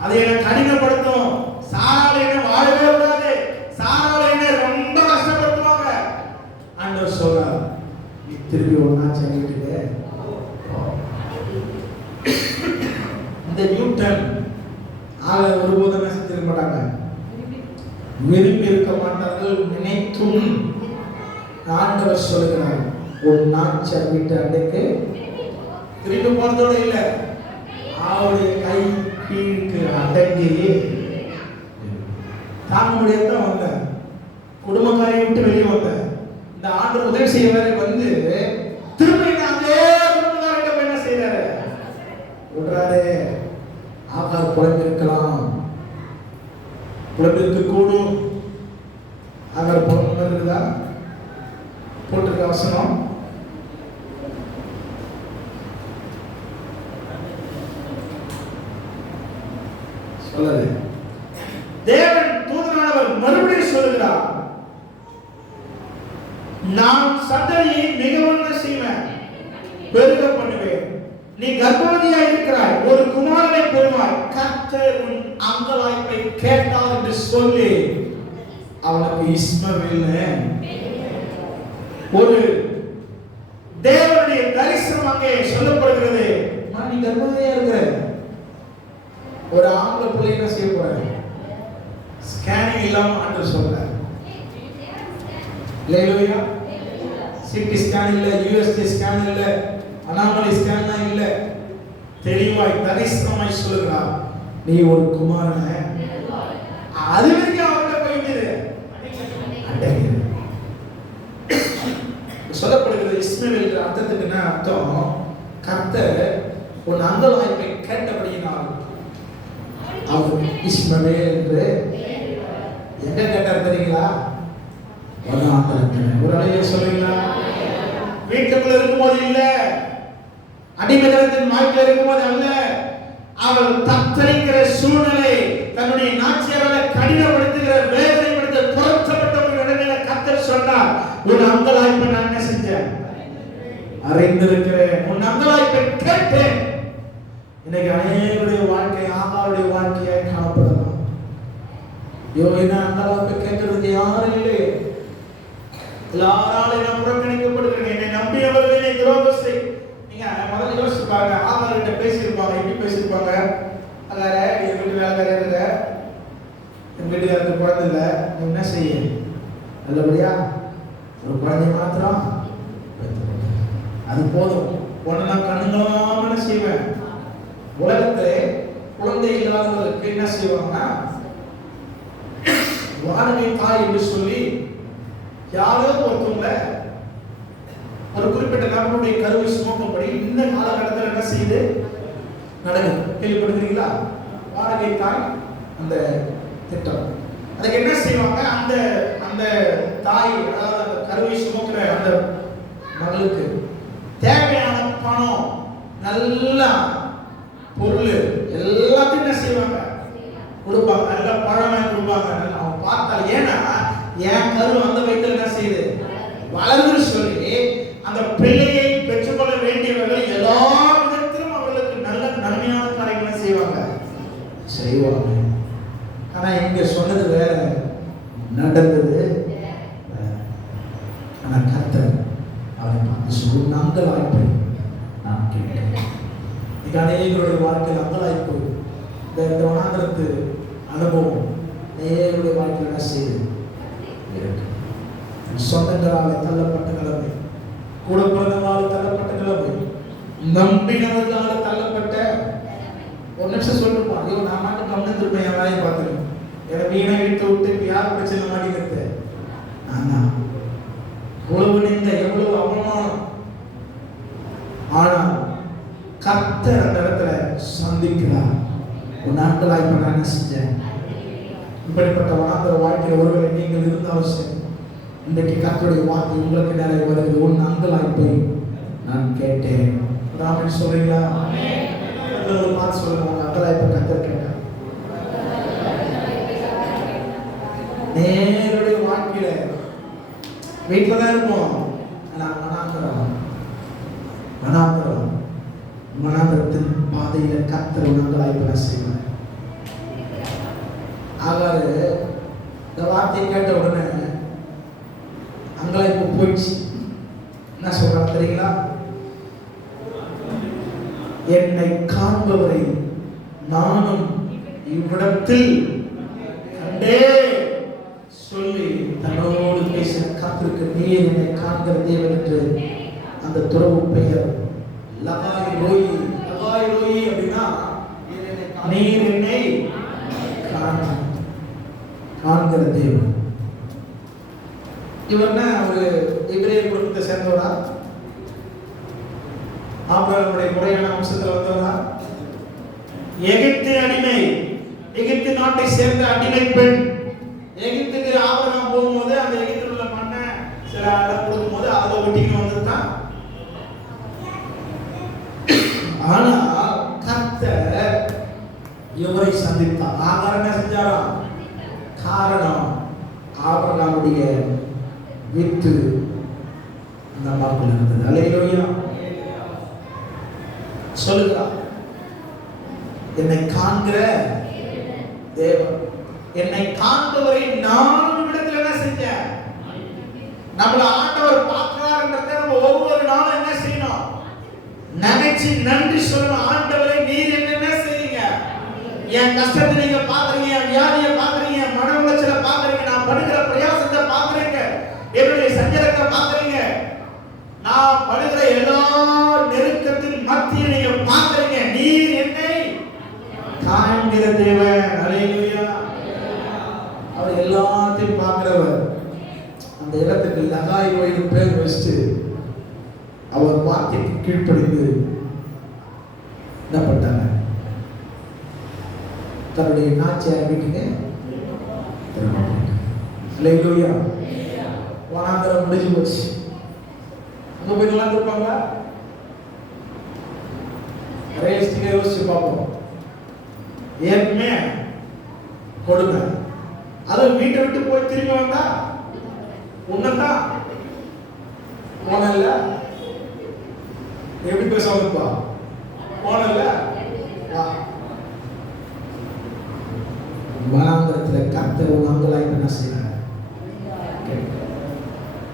அதை என்ன கடினப்படுத்தும். சாரால என்ன வாழவே கூடாது, சாரால என்ன ரொம்ப கஷ்டப்படுத்துவாங்க. ஆண்டவர் சொல்றார், நீ திருப்பி ஒன்னா சொல்லிட்டு இந்த நியூட்டன் ஆக ஒருபோதும் செஞ்சிருக்க மாட்டாங்க, விரும்பி இருக்க மாட்டார்கள். நினைத்தும் ஆண்டவர் சொல்கிறார், ஒரு நாச்ச வீட்டு அன்னைக்கு திரும்பி போனதோட இல்லை, அவருடைய கை கீழ்க்கு அடங்கி தாங்க முடியாதான் வந்த குடும்பக்காரையை விட்டு வெளியே வந்த இந்த ஆண்டு உதவி செய்ய வரை வந்து திரும்பி அதே குடும்பக்காரிடம் என்ன செய்யறாரு, விடுறாரு. ஆகார் குழம்பிருக்கலாம், குழம்பிற்கு கூடும். ஆகார் இருக்குதா போட்டிருக்க வசனம் சொல்லல. தேவன் தூதனானவர் மறுபடியும் சொல்லுகிறார், நான் சந்ததியை மிகவும் செய்வேன், பெருக பண்ணுவேன். நீ கர்ப்பவதியா இருக்கிறாய், ஒரு குமாரனை பெறுவாய், கர்த்தர் உன் அங்கலாய்ப்பை கேட்டார் என்று சொல்லி அவனுக்கு இஸ்மவேல்னு ஒரு தேவனுடைய தரிசனம் அங்கே சொல்லப்படுகிறது. நீ கர்ப்பவதியா இருக்கிற ஒரு ஆம்பளை பிள்ளை என்ன செய்ய போறாரு? ஸ்கேனிங் இல்லாம ஆண்டவர் சொல்றாரு. ஹalleluya. சிடி ஸ்கேன் இல்ல, யுஎஸ்டி ஸ்கேன் இல்ல, அனாமலி ஸ்கேன் இல்ல, தெளிவாய் தரிசனமாய் சொல்லுகிறார், நீ ஒரு குமாரனை. அது வரைக்கும் அவர்கிட்ட போயிட்டு சொல்லப்படுகிறது. இஸ்மவேல் அர்த்தத்துக்கு என்ன அர்த்தம்? கர்த்தர் உன் அங்கலாய்ப்பை கேட்டபடியினால் அவர் இஸ்மவேல் என்று எங்க கேட்டார் தெரியுங்களா? ஒரு அலையை சொல்லுங்களா? வீட்டுக்குள்ள இருக்கும்போது இல்ல, அடிமைத்தனத்தின் வாழ்க்கையில் இருக்கும்போது அல்ல, அவள் தத்தளிக்கிற சூழ்நிலை, தன்னுடைய நாச்சியாரால கடினப்படுத்துகிற வேதனைப்படுத்த துரத்தப்பட்ட ஒரு நிலையில கர்த்தர் சொன்னார், உன் அங்கலாய்ப்பை நான் என்ன செஞ்சேன்? அறிந்திருக்கிறேன். உன் அங்கலாய்ப்பை கேட்டேன். இன்னைக்கு அநேகருடைய வாழ்க்கை ஆகாருடைய வாழ்க்கையாய் காணப்படலாம். என்ன அங்கலாய்ப்பை கேட்கறதுக்கு யாரும் இல்லை. எல்லாராலும் நான் புறக்கணிக்கப்படுகிறேன். என்னை நம்பியவர்களே துரோகம் செய். நீங்க முதல்ல யோசிச்சு பாருங்க, ஆகார்கிட்ட பேசியிருப்பாங்க. எப்படி பேசியிருப்பாங்க? அதார என் வீட்டு வேலைக்காரர் இருக்க, என் வீட்டுக்காரருக்கு குழந்தை இல்லை, நீ என்ன செய்ய? நல்லபடியா ஒரு குழந்தை மாத்திரம் அது போதும், உன்னை நான் கண்ணுங்களாம என்ன செய்வேன்? உலகத்திலே குழந்தை இல்லாதவர்களுக்கு என்ன செய்வாங்கன்னா வாடகை தாய் என்று சொல்லி யாரோ ஒருத்தவங்க ஒரு குறிப்பிட்ட நபருடைய கருவை சுமக்கும்படி இந்த காலகட்டத்தில் என்ன செய்யுது நடக்குது. கேள்விப்படுகிறீங்களா? வாடகை தாய் அந்த திட்டம். அதுக்கு என்ன செய்வாங்க? அந்த அந்த தாய், அதாவது அந்த கருவை சுமக்கிற அந்த மகளுக்கு தேவையான பணம், நல்ல பொருள் எல்லாத்தையும் என்ன செய்வாங்க? கொடுப்பாங்க. நல்ல பழம் வாங்கி கொடுப்பாங்க. அவன் பார்த்தால், ஏன்னா என் கரு அந்த வயிற்றில் என்ன செய்யுது? வளர்ந்து சொல்லி அந்த பிள்ளையை பெற்றுக்கொள்ள வேண்டியவர்கள் எல்லா விதத்திலும் அவர்களுக்கு நல்ல நன்மையான காரியங்களை செய்வாங்க. ஆனா இங்க சொன்னது வேற, நடந்தது. ஆனா கர்த்தர் அவரை பார்த்து சொல்லும், அங்கலாய்ப்பை நான் கேட்டேன். இன்னைக்கு அநேகருடைய வாழ்க்கையில் அங்கலாய்ப்பு, இந்த வனாந்திரத்து அனுபவம் அநேகருடைய வாழ்க்கையில் என்ன செய்யுது? சொந்தங்களால் தள்ளப்பட்ட நிலைமை, கூட பிறந்தவர்களால் தள்ளப்பட்ட நிலைமை, நம்பினவர்களால் தள்ளப்பட்ட. ஒரு நிமிஷம் சொல்லிருப்பான், ஐயோ நான் மட்டும் கவனித்திருப்பேன், என் வேலையை பார்த்துருக்கேன், என்னை வீணை இழுத்து விட்டு யார் பிரச்சனை மாட்டிக்கிறது? ஆனா எவ்வளவு நிந்த, எவ்வளவு அவமானம். ஆனால் கர்த்தர் அந்த இடத்துல சந்திக்கிறார். ஒரு நாட்களாய் இப்ப நான் என்ன செஞ்சேன்? இப்படிப்பட்ட வனாந்திர வாழ்க்கையில் ஒருவேளை நீங்கள் இருந்தாலும் சரி, இன்றைக்கு கர்த்தருடைய வார்த்தை உங்களுக்கு நிறைய வருகிறது. உன் அங்கலாய்ப்பை நான் கேட்டேன். ராமன் சொல்றீங்களா? பார்த்து சொல்லுங்க, உங்க அங்கலாய்ப்பை கர்த்தர் கேட்டார். நேருடைய வாழ்க்கையில வீட்டில் தான் இருப்போம். மனாந்திரத்தின் பாதையில கர்த்தர் அங்கலாய்ப்பை செய்வார். ஆகாரு இந்த வார்த்தையை கேட்ட உடனே அங்கலாய்ப்பு போயிடுச்சு. என்ன சொல்றாங்க தெரியுங்களா? என்னை காண்பவரை நானும் இவ்விடத்தில் கண்டே சொல்லி தன்னோடு பேசின கர்த்தருக்கு, நீர் என்னை காண்கிற தேவன் என்று அந்த துறவு பெயர் லகாய் ரோயி. லகாய் ரோயி அப்படின்னா நீர் என்னை காண்கிற தேவன். இவர்னா ஒரு எபிரேயர் குடும்பத்தை சேர்ந்தவரா? ஆபிரகாமுடைய முறையான வம்சத்தில் வந்தவரா? எகிப்து அடிமை, எகிப்து நாட்டை சேர்ந்த அடிமை பெண். எகிப்துக்கு ஆபிரகாம் போகும்போது அந்த எகிப்தில் உள்ள மண்ணை சில இடம் கொடுக்கும் போது அதை ஒட்டிக்கணும் வந்துதான். ஆனால் கர்த்தர் இவரை சந்தித்தார். ஆகார் என்ன செஞ்சாராம்? காரணம் ஆபிரகாமுடைய வித்து அந்த மார்பில் இருந்தது. அல்லேலூயா சொல்லுங்க. என்னை காண்கிற தேவன், என்னை காண்பவரை நான் இடத்துல செஞ்ச? நம்மள ஆண்டவர் பார்க்கிறார்ன்றதை நம்ம ஒவ்வொரு நாளும் என்ன செய்யணும்? நினைச்சு நன்றி சொல்லணும். ஆண்டவரே நீர் என்ன செய்றீங்க? என் கஷ்டத்தை நீங்க பாக்குறீங்க, என் வியாதியை பாக்குறீங்க, மன உளைச்சலை பாக்குறீங்க, நான் படுகிற பிரயாசத்தை பாக்குறீங்க, என்னுடைய சஞ்சலத்தை பாக்குறீங்க, நான் படுகிற எல்லா நெருக்கத்தின் மத்தியில் நீங்க பாக்குறீங்க. நீர் என்னை காண்கிற தேவன். அல்லேலூயா. அவர் எல்லாத்தையும் பார்க்கிறவர். அந்த இடத்துக்கு லகாய் வயது பேர் வச்சு அவர் வார்த்தைக்கு கீழ்ப்படிந்து என்ன பண்ணாங்க? தன்னுடைய நாச்சியார் வீட்டுக்கு அல்லேலூயா. வனாந்தரம் முடிஞ்சு போச்சு. அங்க போய் நல்லா இருப்பாங்களா? ரியலிஸ்டிக்கா யோசிச்சு பார்ப்போம். ஏற்கனவே கொடுங்க, அது வீட்டை விட்டு போய் திரும்பி வந்தா உன்னதான் போனல எப்படி பேசுவாங்கப்பா? போனல வனாந்தரத்தில் கர்த்தர் ஒரு அங்கலாய் என்ன செய்யறாங்க?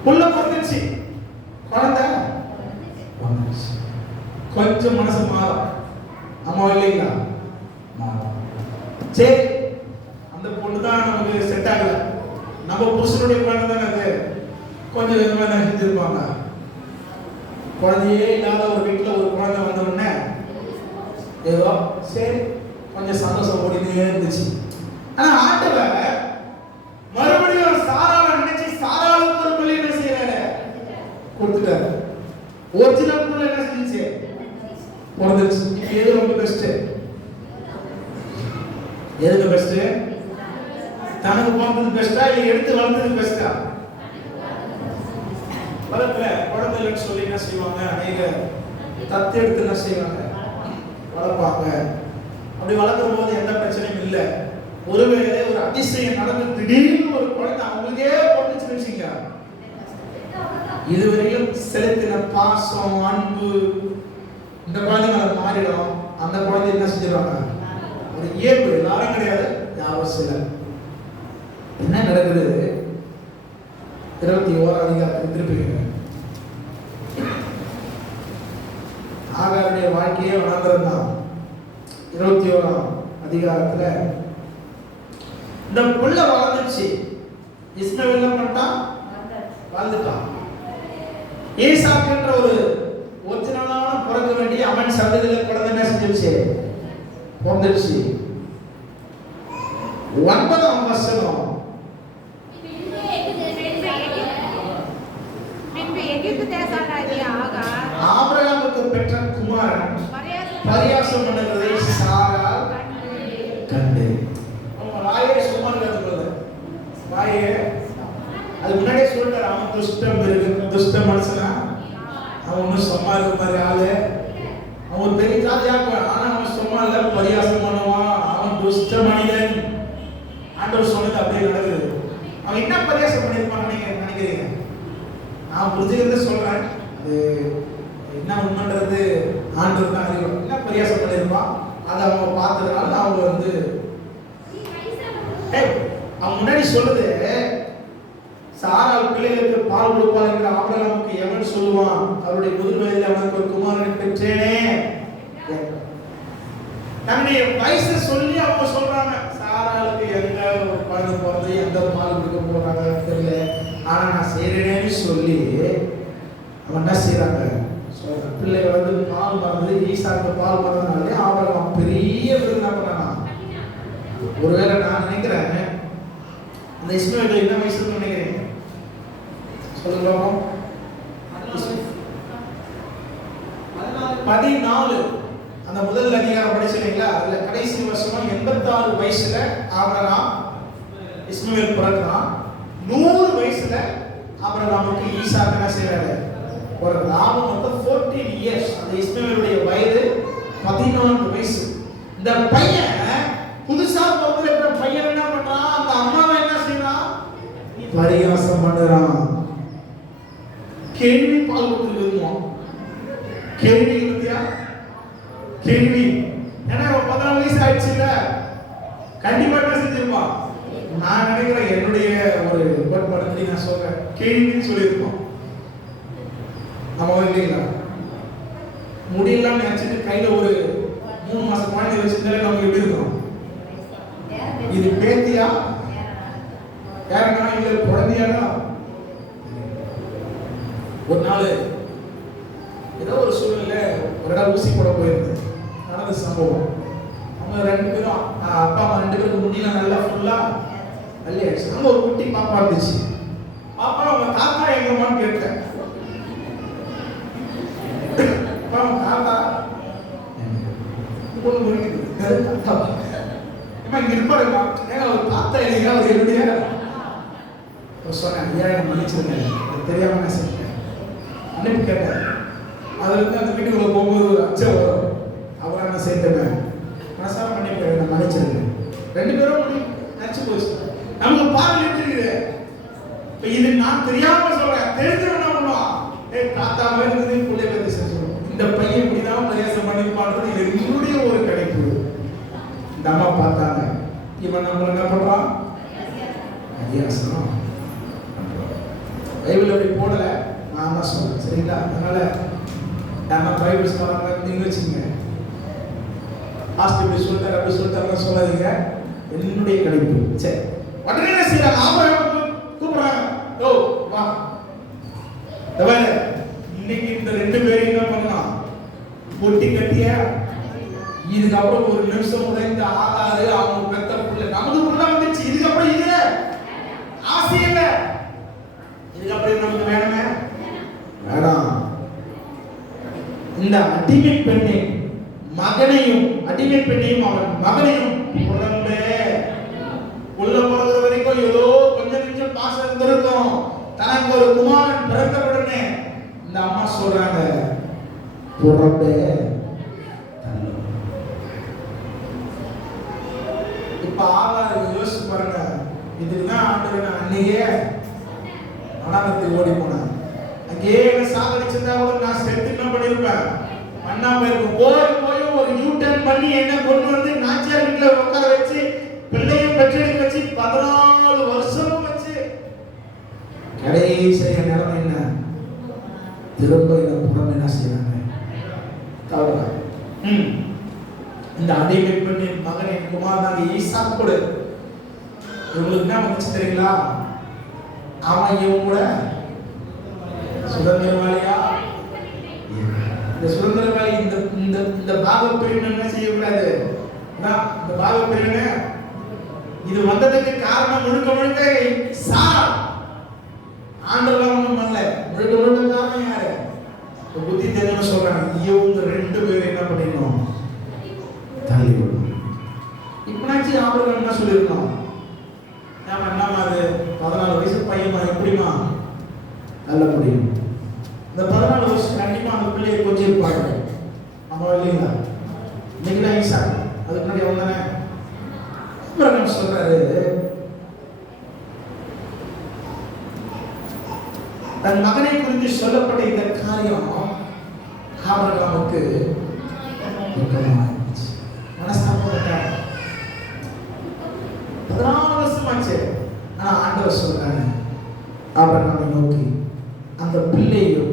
புள்ள பிறந்துச்சு, குழந்தை கொஞ்சம் மனசு மாறும். அம்மா இல்லைங்களா? மாறும். சரி, அந்த பொண்ணு தான் நமக்கு செட் ஆகல, நம்ம புருஷனுடைய குழந்தை தானே, அது கொஞ்சம் விதமாக தான் செஞ்சிருப்பாங்க. குழந்தையே இல்லாத ஒரு வீட்டில் ஒரு குழந்தை வந்த உடனே ஏதோ சரி கொஞ்சம் சந்தோஷம் ஓடினே இருந்துச்சு. ஆனா ஆண்டவர் மறுபடியும் சாராவை நினைச்சு சாராளுக்கு ஒரு பிள்ளை என்ன செய்யறாரு? கொடுத்துட்டாரு. ஒரிஜினல் பிள்ளை என்ன செஞ்சுச்சு? பிறந்துச்சு. எது ரொம்ப பெஸ்ட்? எதுக்கு பெஸ்ட்? தனக்கு பிறந்தது பெஸ்டா இல்லை எடுத்து வளர்ந்தது பெஸ்டா? வளர்க்கல குழந்தைன்னு சொல்லி என்ன செய்வாங்க? அநேக தத்து எடுத்து என்ன செய்வாங்க? வளர்ப்பாங்க. அப்படி வளர்க்கும் போது எந்த பிரச்சனையும் இல்லை. ஒருவேளை ஒரு அதிசயம் நடந்து திடீர்னு ஒரு குழந்தை அவங்களுக்கே பிறந்துச்சுன்னு வச்சுங்க, இதுவரையும் செலுத்தின பாசம் அன்பு இந்த குழந்தைங்க அதை மாறிடும். அந்த குழந்தை என்ன செஞ்சிருவாங்க? ஒரு இயல்பு. எல்லாரும் கிடையாது, யாரும் சிலர். என்ன நடக்குது? 21 அதிகாரத்துக்கு திருப்பி ஆகாருடைய வாழ்க்கையே வளர்ந்தது தான். 21 அதிகாரத்துல இந்த புள்ள வளர்ந்துச்சு. இஸ்மவேல் என்ன பண்ணிட்டான்? வாழ்ந்துட்டான். ஈசாக்குன்ற ஒரு ஒரிஜினலான பிறக்க வேண்டிய அவன் சந்ததியில குழந்தை என்ன செஞ்சிருச்சு? பிறந்துச்சு. 9ஆம் வசனம், ஆபிரகாமுக்கு பெற்ற குமாரன் பரியாசம் பண்ணுகிறதை சாராள் கண்டு. வாயே சும்மா இருக்கிறது வாயே அது முன்னாடியே சொல்லிட்டாரு. அவன் துஷ்டம் இருக்கு, துஷ்ட மனுஷனா, அவன் ஒன்றும் சும்மா இருக்க மாதிரி ஆளு, அவன் பெரிய ஜாதியா இருப்பான். ஆனா அவன் சும்மா இல்ல, பரியாசம் பண்ணுவான், அவன் துஷ்ட மனிதன். ஆண்டவர் சொன்னது அப்படியே நடக்குது. அவன் என்ன பரியாசம் பண்ணிருப்பான் நினைக்கிறீங்க? நான் புரிஞ்சுக்கிறத சொல்றேன். அது என்ன உண்மைன்றது ஆண்டவர் தான் அறியும். என்ன பரியாசம் பண்ணிருப்பான் அதை அவங்க பார்த்ததுனால அவங்க வந்து அவன் முன்னாடி சொல்லுது, சாராள் பிள்ளைகளுக்கு பால் கொடுப்பாள் என்ற ஆபிரகாமுக்கு எவன் சொல்லுவான்? அவருடைய முதிர் வயதில் அவனுக்கு ஒரு குமாரனை பெற்றேனே. தன்னுடைய வயசை சொல்லி அவங்க சொல்றாங்க. சாராளுக்கு எங்க ஒரு குழந்தை பிறந்து எந்த பால் கொடுக்க போறாங்க தெரியல, ஆனா நான் செய்யறேன்னு சொல்லி அவன் என்ன செய்யறாங்க? பிள்ளை வந்து பால் மறந்து ஈசாக்கு பால் மறந்தனாலே ஆபிரகாம் பெரிய விருந்தா பண்ணானா. ஒருவேளை நான் நினைக்கிறேன் இந்த இஸ்மவேல் என்ன வயசுன்னு நினைக்கிறீங்க? சொல்லுங்க. 14. அந்த முதல் அதிகாரம் படிச்சிருக்கீங்களா? அதுல கடைசி வருஷம் 86 வயசுல ஆபிரகாம் இஸ்மவேல் பிறக்கிறான். 100 வயசுல ஆபிரகாமுக்கு ஈசாக்கு என்ன செய்யறாரு? ஒரு ராமம் மொத்தம் 14 இயர்ஸ். அந்த இஸ்மவேலுடைய வயது 14 வயசு. இந்த பையன் புதுசா பிறந்த பையன் என்ன பண்றான்? அந்த அம்மாவை என்ன செய்யறான்? பரியாசம் பண்றான். கேள்வி பால் கொடுத்துருவோம். கேள்வி இருந்தியா? கேள்வி. ஏன்னா 14 வயசு ஆயிடுச்சு இல்ல, கண்டிப்பா என்ன செஞ்சிருப்பான்? நான் நினைக்கிறேன் என்னுடைய ஒரு கோட்பாடு நான் சொல்றேன், கேள்வின்னு சொல்லியிருக்கோம் நம்ம இல்லைங்களா? முடியெல்லாம் நினைச்சிட்டு கையில ஒரு 3 மாசம் குழந்தை வச்சிருந்தாலே நமக்கு எப்படி இருக்கும்? இது பேத்தியா யாருன்னா இல்ல குழந்தையாடா? ஒரு நாள் ஏதோ ஒரு சூழ்நிலை ஒரு இடம் ஊசி போட போயிருந்தேன், நடந்த சம்பவம். அவங்க 2 பேரும் அப்பா அம்மா 2 பேருக்கு முடியல நல்லா ஃபுல்லா அல்லையாச்சு. அங்க ஒரு குட்டி பாப்பா இருந்துச்சு. பாப்பா அவங்க தாத்தா எங்கம்மான்னு கேட்டேன். தாத்தா பொண்ணு முடிக்குது தாத்தா இங்க இருப்பாருமா, ஏன்னா ஒரு தாத்தா இல்லையா அவர் என்னுடைய சொன்னேன். ஐயா எனக்கு மன்னிச்சிருங்க, தெரியாம நான் செஞ்சேன் அனுப்பி கேட்டேன். அதுல இருந்து அந்த வீட்டுக்குள்ள போகும்போது ஒரு அச்சம் வரும், அவரை நான் சேர்த்துவேன் மனசார பண்ணிப்பேன், நான் மன்னிச்சிருங்க. 2 பேரும் நினைச்சு போச்சு. நமக்கு பார்வை தெரியுது. இப்ப இது நான் தெரியாம சொல்றேன், தெரிஞ்சவனா பண்ணுவான். தாத்தா மாதிரி இருந்தது பிள்ளை பத்தி சொல்லுவோம். இந்த பையன் இப்படிதான் பிரயாசம் பண்ணிப்பான்றது என்னுடைய ஒரு கிடைப்பு. இந்த அம்மா பார்த்தாங்க, இவன் நம்ம என்ன பண்றான் அத்தியாசனம் பைபிள் அப்படி போடல, நான் தான் சொல்றேன் சரிங்களா? அதனால யாரா பைபிள் சொல்றாங்க நீங்க வச்சுங்க, ஆஸ்தி இப்படி சொல்லிட்டாரு அப்படி சொல்லிட்டாருன்னு சொல்லாதீங்க, என்னுடைய கிடைப்பு. சரி, உடனே என்ன செய்யறாங்க? ஆபிரகாம் கூப்பிடுறாங்க, ஓ வா. இன்னைக்கு இந்த 2 பேரும் என்ன பண்ணலாம்? பொட்டி கட்டிய இதுக்கப்புறம் ஒரு நிமிஷம் உடைந்த ஆகாது. அவங்க பெத்த பிள்ளை நமக்கு உள்ள வந்துச்சு. இதுக்கப்புறம் இது ஆசை இல்லை, இதுக்கப்புறம் நமக்கு வேணுமே வேணாம். இந்த அடிமை பெண்ணை மகனையும் அடிமை பெண்ணையும் அவன் மகனையும் புறம்பே உள்ள போறது வரைக்கும் ஏதோ கொஞ்சம் நிமிஷம் பாசம் இருந்திருக்கும். தனக்கு ஒரு குமாரன் பிறந்த உடனே இந்த அம்மா சொல்றாங்க புறம்பே. இப்ப ஆகாது யோசிச்சு பாருங்க. இதுதான் ஆண்டவன் அன்னையே அனாமத்துக்கு ஓடி போனேன். அங்கேயே என்ன சாகடிச்சிருந்தா கூட நான் செத்து என்ன பண்ணிருப்பேன்? பண்ணாம இருக்கும். போய் ஒரு யூட்டர்ன் பண்ணி என்ன கொண்டு வந்து நாச்சியார் வீட்டுல உட்கார வச்சு பிள்ளையும் பெற்றெடுக்க வச்சு 14 வருஷமும் வச்சு கடைசி நிலைமை என்ன? திரும்ப இந்த புறம் என்ன செய்யறாங்க? கவலை. இந்த அடிமை பெண்ணின் மகனின் குமாரனாக ஈசாக்கு கூட இவங்களுக்கு என்ன வந்துச்சு தெரியுங்களா? அவன் இவன் கூட சுதந்திரவாளியா? இந்த சுதந்திரவாளி இந்த பாக பிரிவினை என்ன செய்யக்கூடாது. இந்த பாக பிரிவினை இது வந்ததுக்கு காரணம் முழுக்க சார் ஆண்டவன் ஒண்ணும் பண்ணல. முழுக்க காரணம் யாரு? புத்தி தெரிஞ்சு சொல்றாங்க. இவங்க 2 பேரும் என்ன பண்ணிடணும்? தள்ளி விடணும். இப்பனாச்சு ஆபரகம் என்ன சொல்லிருக்கணும்? ஏமா என்னமா அது 14 வயசு பையன் எப்படிமா நல்ல முடியும்? இந்த 14 வருஷம் கண்டிப்பா அந்த பிள்ளையை கொஞ்சம் இருப்பாங்க. அம்மா இல்லைங்களா? இன்னைக்கு தான் ஈசா, அதுக்கு முன்னாடி அவன் தானே. ஆபரகம் சொல்றாரு, தன் மகனை குறித்து சொல்லப்பட்ட இந்த காரியம் ஆபிரகாமுக்கு மனஸ்தாபப்பட்டார். 14 வருஷமாச்சு. ஆனா ஆண்டவர் சொல்றாங்க ஆபிரகாமை நோக்கி, அந்த பிள்ளையும்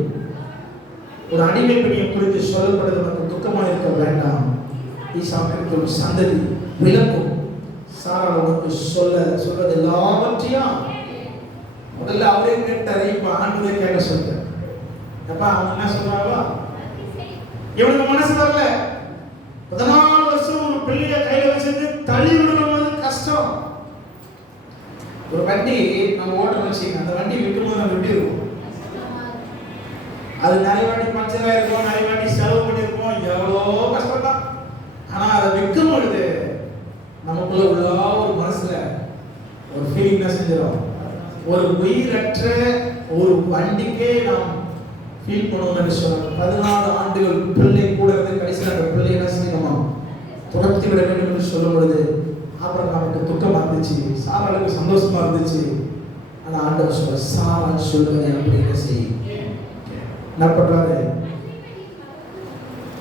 ஒரு அடிமை பெண்ணையை குறித்து சொல்லப்படுவது உனக்கு துக்கமா இருக்க வேண்டாம். ஈசாக்கு ஒரு சந்ததி விளக்கும். சாரா உனக்கு சொல்றது எல்லாவற்றையும் முதல்ல அவரே கேட்டாரு, இப்ப ஆண்டவரே கேட்க சொல்லிட்டார். அப்ப அவங்க என்ன சொல்றாங்களோ இவனுக்கு மனசு வரல. 14 வருஷம் ஒரு பிள்ளைய கையில வச்சிருந்து தள்ளி விடுறது கஷ்டம். ஒரு வண்டி நம்ம ஓட்ட வச்சுங்க, அந்த வண்டி விட்டும்போது நம்ம எப்படி இருக்கும்? அது நிறைய வாட்டி பஞ்சர் ஆயிருக்கும், நிறைய வாட்டி செலவு பண்ணிருப்போம், எவ்வளோ கஷ்டம் தான். ஆனா அதை விற்கும் பொழுது நமக்குள்ள உள்ள ஒரு மனசுல ஒரு ஃபீலிங் செஞ்சிடும். ஒரு உயிரற்ற ஒரு வண்டிக்கே நாம் ஃபீல் பண்ணுவோம் என்று சொன்னாங்க. 14 ஆண்டுகள் பிள்ளை கூட இருந்து கடைசியில் அந்த பிள்ளை என்ன செய்யணுமா துரத்தி விட வேண்டும் என்று சொல்லும் பொழுது ஆபிரகாமுக்கு துக்கமா இருந்துச்சு, சாராளுக்கு சந்தோஷமா இருந்துச்சு. ஆனா ஆண்டவர் சொல்ற சாரா சொல்லுங்க அப்படின்னு செய். என்ன பண்றாரு?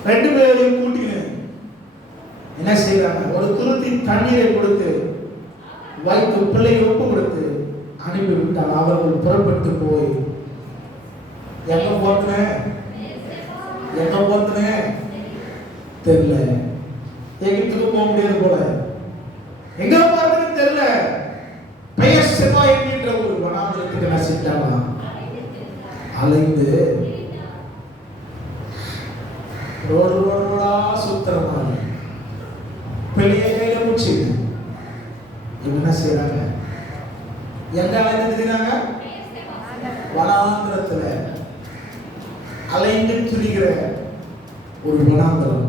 2 பேரையும் கூட்டிங்க என்ன செய்யறாங்க? ஒரு துருத்தி தண்ணீரை கொடுத்து வைத்து பிள்ளையை ஒப்பு கொடுத்து அனுப்பிவிட்டால் அவர்கள் புறப்பட்டு போய் எங்க போத்துனே தெரியல. எகிப்துக்கு போக முடியாது போல, எங்க போறதுன்னு தெரியல. பெயர் செபா என்கின்ற ஒரு வனாந்திரத்துக்கு நசிட்டாங்க. அலைந்து ரோடா சுத்தரமான பெரிய கையில முடிச்சு என்ன செய்யறாங்க? எங்க அலைஞ்சிருக்கிறாங்க? வனாந்திரத்துல அலைந்து திரிகிற ஒரு வனாந்திரம்.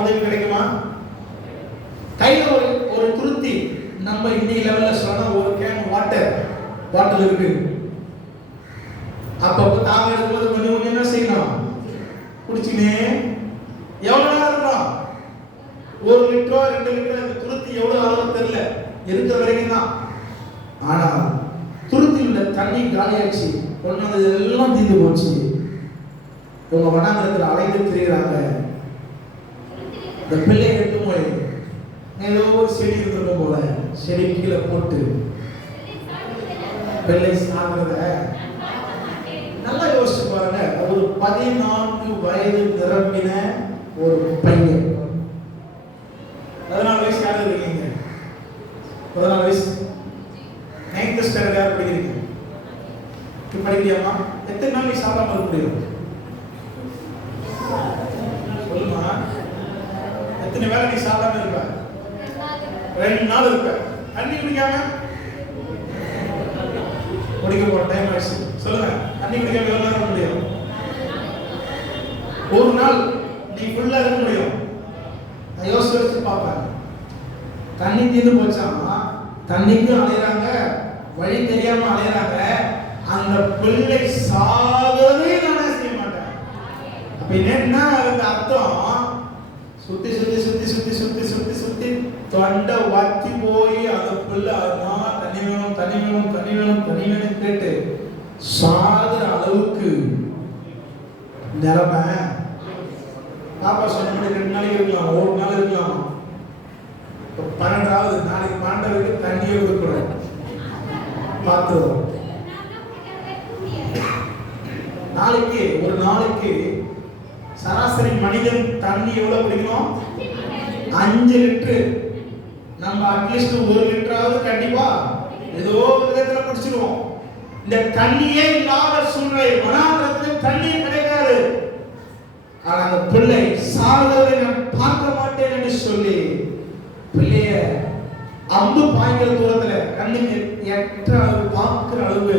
உதவி கிடைக்குமா? கையில ஒரு துருத்தி, நம்ம இன்னைக்கு லெவல்ல சொன்னா ஒரு கேன் வாட்டர் இருக்கு. அப்பப்ப தாங்க எடுக்கும்போது கொஞ்சம் கொஞ்சம் என்ன செய்யணும்? குடிச்சுனே எவ்வளவு நேரம் இருக்கணும்? 1 லிட்டரோ 2 லிட்டரோ அந்த துருத்தி எவ்வளவு அளவு தெரியல, இருக்கிற வரைக்கும் தான். ஆனா துருத்தியில் உள்ள தண்ணி காலியாச்சு, கொண்டு வந்தது எல்லாம் தீர்ந்து போச்சு. இவங்க வனாந்திரத்தில் அலைந்து திரிகிறாங்க. இந்த பிள்ளை எடுத்து போய் ஏதோ ஒரு செடி இருந்திருக்கும் போல செடி கீழே போட்டு பிள்ளை சாகிறத நல்லா யோசிச்சு பாருங்க. ஒரு 14 வயது நிரம்பின ஒரு பையன், 14 வயசு யாரும் இருக்கீங்க? 14 வயசு 9th ஸ்டாண்டர்ட் யார் படிக்கிறீங்க? படிக்கிறியாமா? எத்தனை நாள் நீ சாப்பிடாம இருக்க முடியும்? சொல்லுமா, எத்தனை வேலை நீ சாப்பிடாம இருப்ப? 2 நாள் இருப்ப. தண்ணி குடிக்காம குடிக்க போற டைம் ஆயிடுச்சு. சொல்லுங்க, தண்ணி குடிக்காம எவ்வளவு நேரம் முடியும்? 1 நாள் நீ ஃபுல்லா இருக்க முடியும்? நான் யோசிச்சு பார்ப்பேன். தண்ணி தீர்ந்து போச்சாமா, தண்ணிக்கு அலையறாங்க, வழி தெரியாம அலையறாங்க. அந்த பிள்ளை சாகவே நானே செய்ய மாட்டேன். அப்ப என்ன அர்த்தம்? சுத்தி சுத்தி சுத்தி சுத்தி சுத்தி சுத்தி சுத்தி தொண்டை வத்தி போய் அந்த பிள்ளை தண்ணி வேணும் தண்ணி வேணும் தண்ணி வேணும் தண்ணி வேணும் கேட்டு சாகுற அளவுக்கு நிலைமை. பாப்பா சொன்ன 2 நாளைக்கு இருக்கலாம், 1 நாள் இருக்கலாம். 12வது நாளைக்கு 12 தண்ணியே கொடுக்கணும். பார்த்துருவோம். ஒரு நாளைக்கு சராசரி மனிதன் தண்ணி எவ்வளவு குடிக்கணும்? 5 லிட்டர். நம்ம அட்லீஸ்ட் 1 லிட்டராவது கண்டிப்பா ஏதோ விதத்துல குடிச்சிடுவோம். இந்த தண்ணியே இல்லாத சூழ்நிலை, வனாந்திரத்தில் தண்ணி கிடைக்காது. ஆனா அந்த பிள்ளை சாகிறதை நான் பார்க்க மாட்டேன் என்று சொல்லி பிள்ளைய அம்பு பாய்கிற தூரத்துல கண்ணுக்கு எட்ட அளவு பார்க்கிற அளவு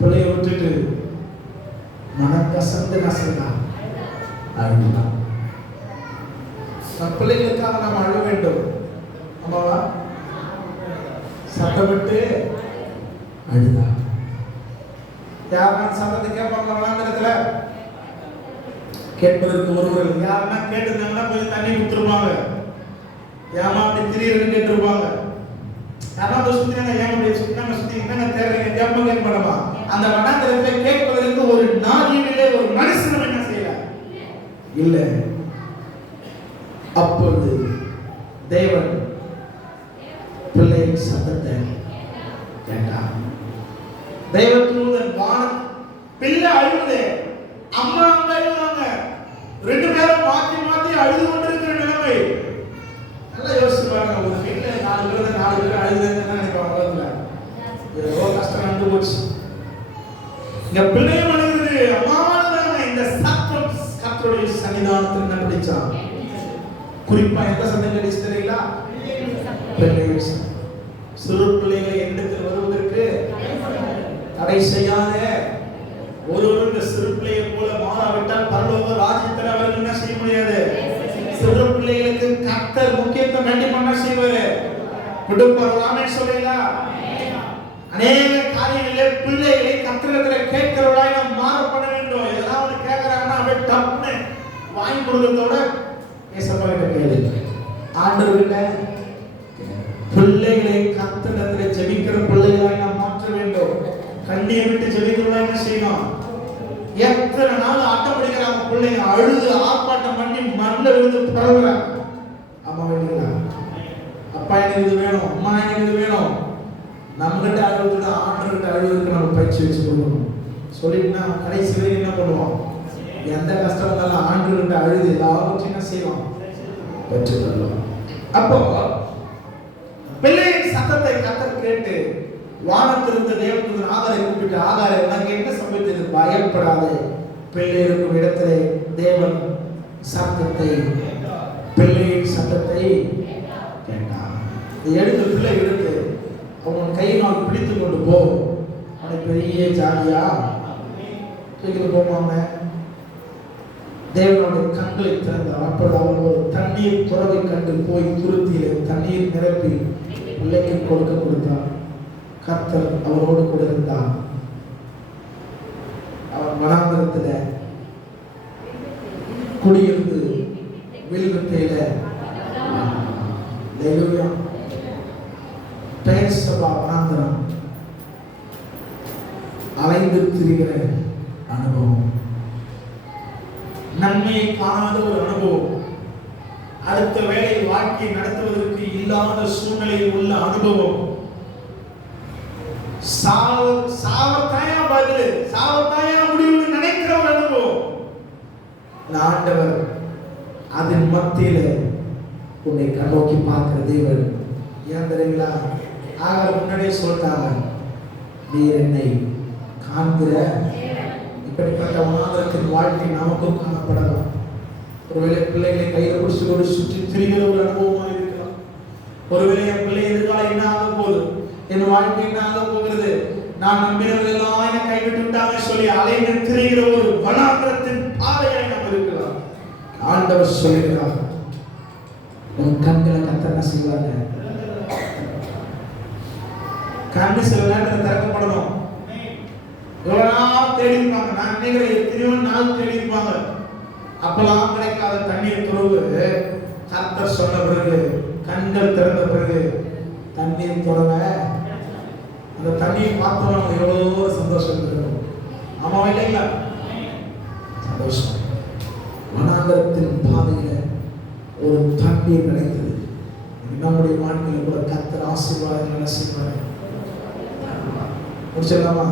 பிள்ளைய விட்டுட்டு மனக்கசந்து நசந்தான் அழுதான். நம் பிள்ளைகளுக்காக நாம் அழ வேண்டும். ஆமாவா? சத்தமிட்டு அழுதா. யாருன்னா சத்தத்தை கேட்பாங்க வனாந்திரத்துல? கேட்பதற்கு ஒருவர் யாருன்னா கேட்டிருந்தாங்கன்னா கொஞ்சம் தண்ணி கொடுத்துருப்பாங்க. ஏமா அப்படி திடீர்னு கேட்டிருப்பாங்க. யாராவது சுத்தினா ஏன் அப்படி சுத்தினாங்க, சுத்தி என்னங்க தேடுறீங்க கேட்ப கேட்க மாட்டோமா? அந்த வனாந்திரத்துல கேட்பதற்கு ஒரு நாதியிலே ஒரு மனுஷன் என்ன செய்யல இல்ல. அப்பொழுது தேவன் பிள்ளையின் சத்தத்தை கேட்டார். தேவதூதன் வானம் பிள்ளை அழுதே, அம்மா அங்க அழுவாங்க, 2 பேரும் மாத்தி மாத்தி அழுது கொண்டிருக்கிற நிலைமை. நல்லா யோசிச்சு பாருங்க. ஒரு வீட்டுல 4 பேர் அழுதுன்னு நினைப்பாங்க. ஏதோ கஷ்டம் நடந்து போச்சு. இங்க பிள்ளையும் அழுகுது, அம்மாவும் அழுதாங்க. இந்த சத்தம் கர்த்தருடைய சன்னிதானத்தில் என்ன பிடிச்சான்? குறிப்பா எந்த சத்தம் கிடைச்சு தெரியல? சிறு பிள்ளைகளை எண்ணத்தில் வருவதற்கு தடை செய்யாத ஒருவருக்கு சிறு பிள்ளையை போல மாறாவிட்டால் பரலோக ராஜ்யத்தில் அவர்கள் என்ன செய்ய முடியாது. சிறு பிள்ளைகளுக்கு கர்த்தர் முக்கியத்துவம் கண்டிப்பா என்ன செய்வாரு? குடும்பமே சொல்லலாம். அநேக காரியங்களிலே பிள்ளைகளை கர்த்தரிடத்தில் கேட்கிறவர்களாய் நாம் மாற பண்ண வேண்டும். எதனா ஒன்று கேட்கறாங்கன்னா அப்படியே டப்னு வாங்கி கொடுக்கறதோட ஏசப்பா கிட்ட கேளு. ஆண்டவர்கிட்ட பிள்ளைகளை கர்த்தரிடத்தில் ஜெபிக்கிற பிள்ளைகளாய் நாம் மாற்ற வேண்டும். கண்ணியை விட்டு ஜெபிக்கிறவங்களா என்ன செய்யணும்? எத்தனை நாள் ஆட்டம் பிடிக்கிறாங்க பிள்ளைங்க, அழுது ஆர்ப்பாட்டம் பண்ணி மண்ணில் விழுந்து பரவுறாங்க. ஆமா இல்லைங்களா? அம்மா எனக்கு இது வேணும், நம்மகிட்ட அழுகுறது ஆண்டவர்கிட்ட அழுகுறதுக்கு நம்ம பயிற்சி வச்சு கொடுக்கணும். சொல்லிட்டுனா கடைசி வரைக்கும் என்ன பண்ணுவோம், எந்த கஷ்டம் வந்தாலும் ஆண்டவர்கிட்ட அழுது எல்லாவற்றையும் என்ன செய்வோம், பெற்றுக்கொள்ளும். அப்போ பிள்ளையின் சத்தத்தை கர்த்தர் கேட்டு வானத்திலிருந்து தேவதூதன் ஆகாரை கூப்பிட்டு, ஆகாரை உனக்கு என்ன சம்பவித்தது, பயப்படாதே. பிள்ளை இருக்கும் இடத்திலே தேவன் சத்தத்தை, பிள்ளையின் சத்தத்தை கேட்டான். எடுத்து பிள்ளை எடுத்து அவன் கையினால் பிடித்து கொண்டு போ, அவனை பெரிய ஜாலியா தூக்கிட்டு போவாங்க. தேவனுடைய கண்களை திறந்தார். அப்பொழுது அவன் ஒரு தண்ணீர் துறவை கண்டு போய் துருத்தியிலே தண்ணீர் நிரப்பி பிள்ளைக்கு கொடுத்தார். கர்த்தர் அவரோடு கூட இருந்தார். அவன் வனாந்தரத்தில் குடியிருந்து வில்வித்தையில பேசவா வனாந்தரம் அலைந்து திரிகிற அனுபவம், நன்மையை காணாத ஒரு அனுபவம், அடுத்த வேலை வாழ்க்கை நடத்துவதற்கு இல்லாத சூழ்நிலையில் உள்ள அனுபவம், சாவத்தாயா பதில், சாவத்தாயா முடிவு நினைக்கிற ஒரு அனுபவம். ஆண்டவர் அதன் மத்தியில உன்னை கண்ணோக்கி பார்க்கிற தேவன். ஏன் தெரியுங்களா, ஆகார் முன்னாடியே சொல்லிட்டாங்க, நீ என்னை காண்கிற. இப்படிப்பட்ட உணர்வின் வாழ்க்கை நமக்கும் காணப்படலாம். ஒருவேளை பிள்ளைகளை கையில பிடிச்சு கொண்டு சுற்றி திரிகிற ஒரு அனுபவமாக இருக்கலாம். ஒருவேளை என் பிள்ளை எதிர்காலம் என்ன ஆக போகுது, என் வாழ்க்கை என்ன ஆக போகிறது, நான் நம்பினவர்கள் எல்லாம் என்னை கைவிட்டு விட்டாங்க சொல்லி அலைந்து திரிகிற ஒரு வனாந்தரத்தின் பாதையாய் நாம் இருக்கலாம். ஆண்டவர் சொல்லுகிறார், உன் கண்களை கர்த்தர் என்ன செய்வாங்க, கண்ணு சில நேரத்தில் திறக்கப்படணும். எவ்வளவு நாள் தேடி இருப்பாங்க, நான் நினைக்கிறேன் எத்தனையோ நாள் தேடி இருப்பாங்க, அப்பெல்லாம் கிடைக்காத தண்ணீர் துறவு கர்த்தர் சொன்ன பிறகு, கண்கள் திறந்த பிறகு தண்ணீர் துறவ, அந்த தண்ணியை பார்த்தவங்க எவ்வளவோ சந்தோஷம் இருக்கும். ஆமா இல்லைங்களா, சந்தோஷம். வனாந்தரத்தின் பாதையில ஒரு தண்ணீர் கிடைத்தது. நம்முடைய வாழ்க்கையில கூட கர்த்தர் ஆசீர்வாதங்களை செய்வார். முடிச்சிடலாமா?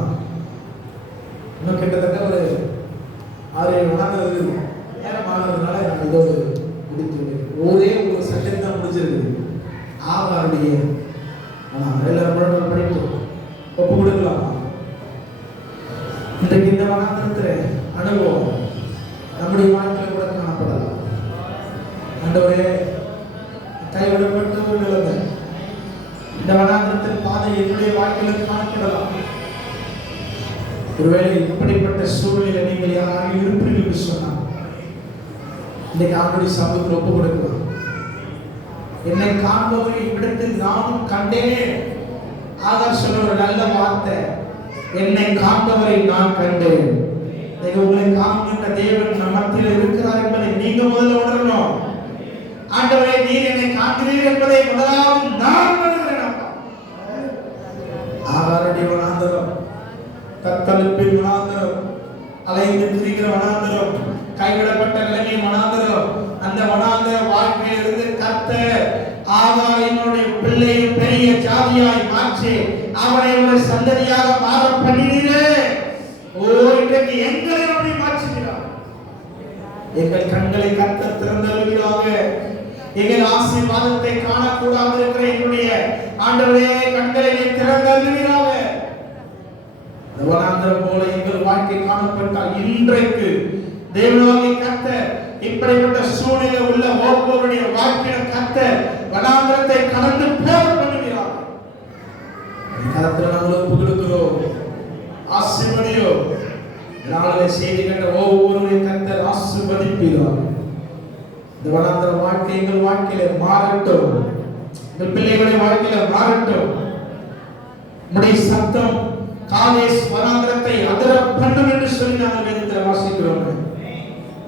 இன்னும் கிட்டத்தட்ட ஒரு 6-7 வனாந்தரம் நேரம் ஆகிறதுனால நான் இதோடு முடித்து ஒரே ஒரு செகண்ட் தான் முடிச்சிருக்கு. ஆகாருடைய எல்லாரும் படிப்போம், ஒப்பு கொடுக்கலாமா? இன்றைக்கு இந்த வனாந்தரத்தில் அனுபவம் நம்முடைய வாழ்க்கையில் கூட காணப்படலாம். ஆண்டவரே, கைவிடப்பட்ட ஒரு நிலைமை, இந்த வனாந்தரத்தின் பாதை என்னுடைய வாழ்க்கையில் காணப்படலாம். ஒருவேளை இப்படிப்பட்ட சூழ்நிலை நீங்கள் யாராக இருப்பீர்கள் சொன்னால் இன்னைக்கு ஆண்டுடைய சமூகத்தில் ஒப்பு கொடுக்கலாம். என்னை காண்பவரை இவ்விடத்தில் நானும் கண்டேன். ஆகார் சொல்ற ஒரு நல்ல வார்த்தை, என்னை காண்பவரை நான் கண்டேன். உங்களை காண்கின்ற தேவன் நம் மத்தியில் இருக்கிறார் என்பதை நீங்க முதல்ல உணரணும். ஆண்டவரே, நீர் என்னை காண்கிறீர் என்பதை முதலாவது நான் உணர்கிறேன். ஆகாருடைய வனாந்தரம், கத்தளிப்பின் வனாந்தரம், அலைந்து திரிகிற வனாந்தரம், கைவிடப்பட்ட நிலைமை வனாந்தரம். அந்த வனாந்தர வாழ்க்கையிலிருந்து கர்த்தர் ஆகாரினுடைய பிள்ளையை பெரிய ஜாதியாய் மாற்றி அவனை ஒரு சந்ததியாக மாற பண்ணினீரே. ஓ, இன்றைக்கு எங்களை அப்படி மாற்றுகிறார். எங்கள் கண்களை கர்த்தர் திறந்தருள்வீராக. எங்கள் ஆசீர்வாதத்தை காணக்கூடாது இருக்கிற எங்களுடைய ஆண்டவரே, கண்களை திறந்தருள்வீராக. வனாந்தரம் போல எங்கள் வாழ்க்கை காணப்பட்டால் இன்றைக்கு தேவனாகிய கர்த்தர் இப்படிப்பட்ட சூழ்நிலை உள்ள ஒவ்வொருடைய வாழ்க்கையில் கர்த்தர் வனாந்தரத்தை கடந்து போக பண்ணுகிறார். கர்த்தர் நாங்கள் ஒப்பு கொடுக்கிறோம், ஆசீர்வதியோ. நாளை செய்தி கண்ட ஒவ்வொருவரையும் கர்த்தர் ஆசீர்வதிப்பீரார். இந்த வனாந்தர வாழ்க்கை எங்கள் வாழ்க்கையில மாறட்டும், எங்கள் பிள்ளைகளுடைய வாழ்க்கையில மாறட்டும். உம்முடைய சத்தம் காதேஸ் வனாந்தரத்தை அதிர பண்ணும் என்று சொல்லி நாங்கள் வேதத்தில் வாசிக்கிறோம்.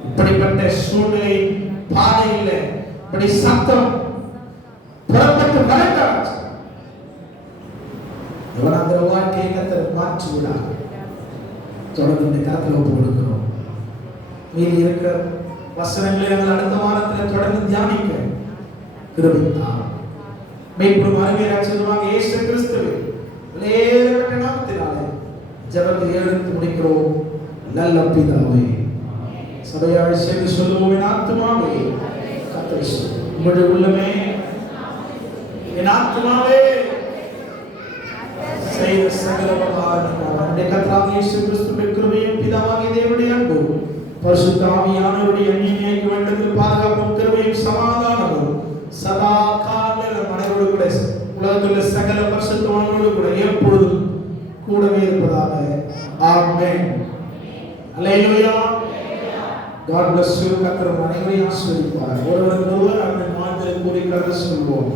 இப்படிப்பட்ட சூழ்நிலை பாதையில் இப்படி சத்தம் புறப்பட்டு வரட்டும். வனாந்தர வாழ்க்கையை கர்த்தர் மாற்றி விடார். தொடர்ந்து இந்த கருத்தில் ஒப்பு கொடுக்கிறோம். மீதி இருக்கிற வசனங்களை நாங்கள் அடுத்த வாரத்தில் தொடர்ந்து தியானிக்க கிருபை தாரும். மீட்பும் அருமை ரட்சகருமாக இயேசு கிறிஸ்துவின் விலையேறப்பட்ட நாமத்தினாலே ஜெபத்தை எடுத்து முடிக்கிறோம். நல்ல பிதாவே, சபையாய் சேர்ந்து சொல்லுவோம். என் ஆத்துமாவே கர்த்தரை ஸ்தோத்திரி. உம்முடைய உள்ளமே என் ஆத்துமாவே செய்த சகல உபகாரங்களுக்காக கர்த்தராகிய இயேசு கிறிஸ்துவின் கிருபையும் பிதாவாகிய தேவனுடைய அன்பும் பரிசுத்த ஆவியானவருடைய அந்நியக்கு வேண்டத்தில் பாதுகாப்பும் கிருபையும் சமாதானமும் சதா காலம் அனைவரோடு கூட உலகத்தில் சகல பரிசுத்தவான்களோடு கூட எப்பொழுதும் கூடவே இருப்பதாக. ஆமென். அல்லேலூயா. God bless you. கர்த்தர் அனைவரையும் ஆசீர்வதிப்பார். ஒருவருக்கு ஒருவர் அந்த மாதிரி கூறி கருத்து சொல்வோம்.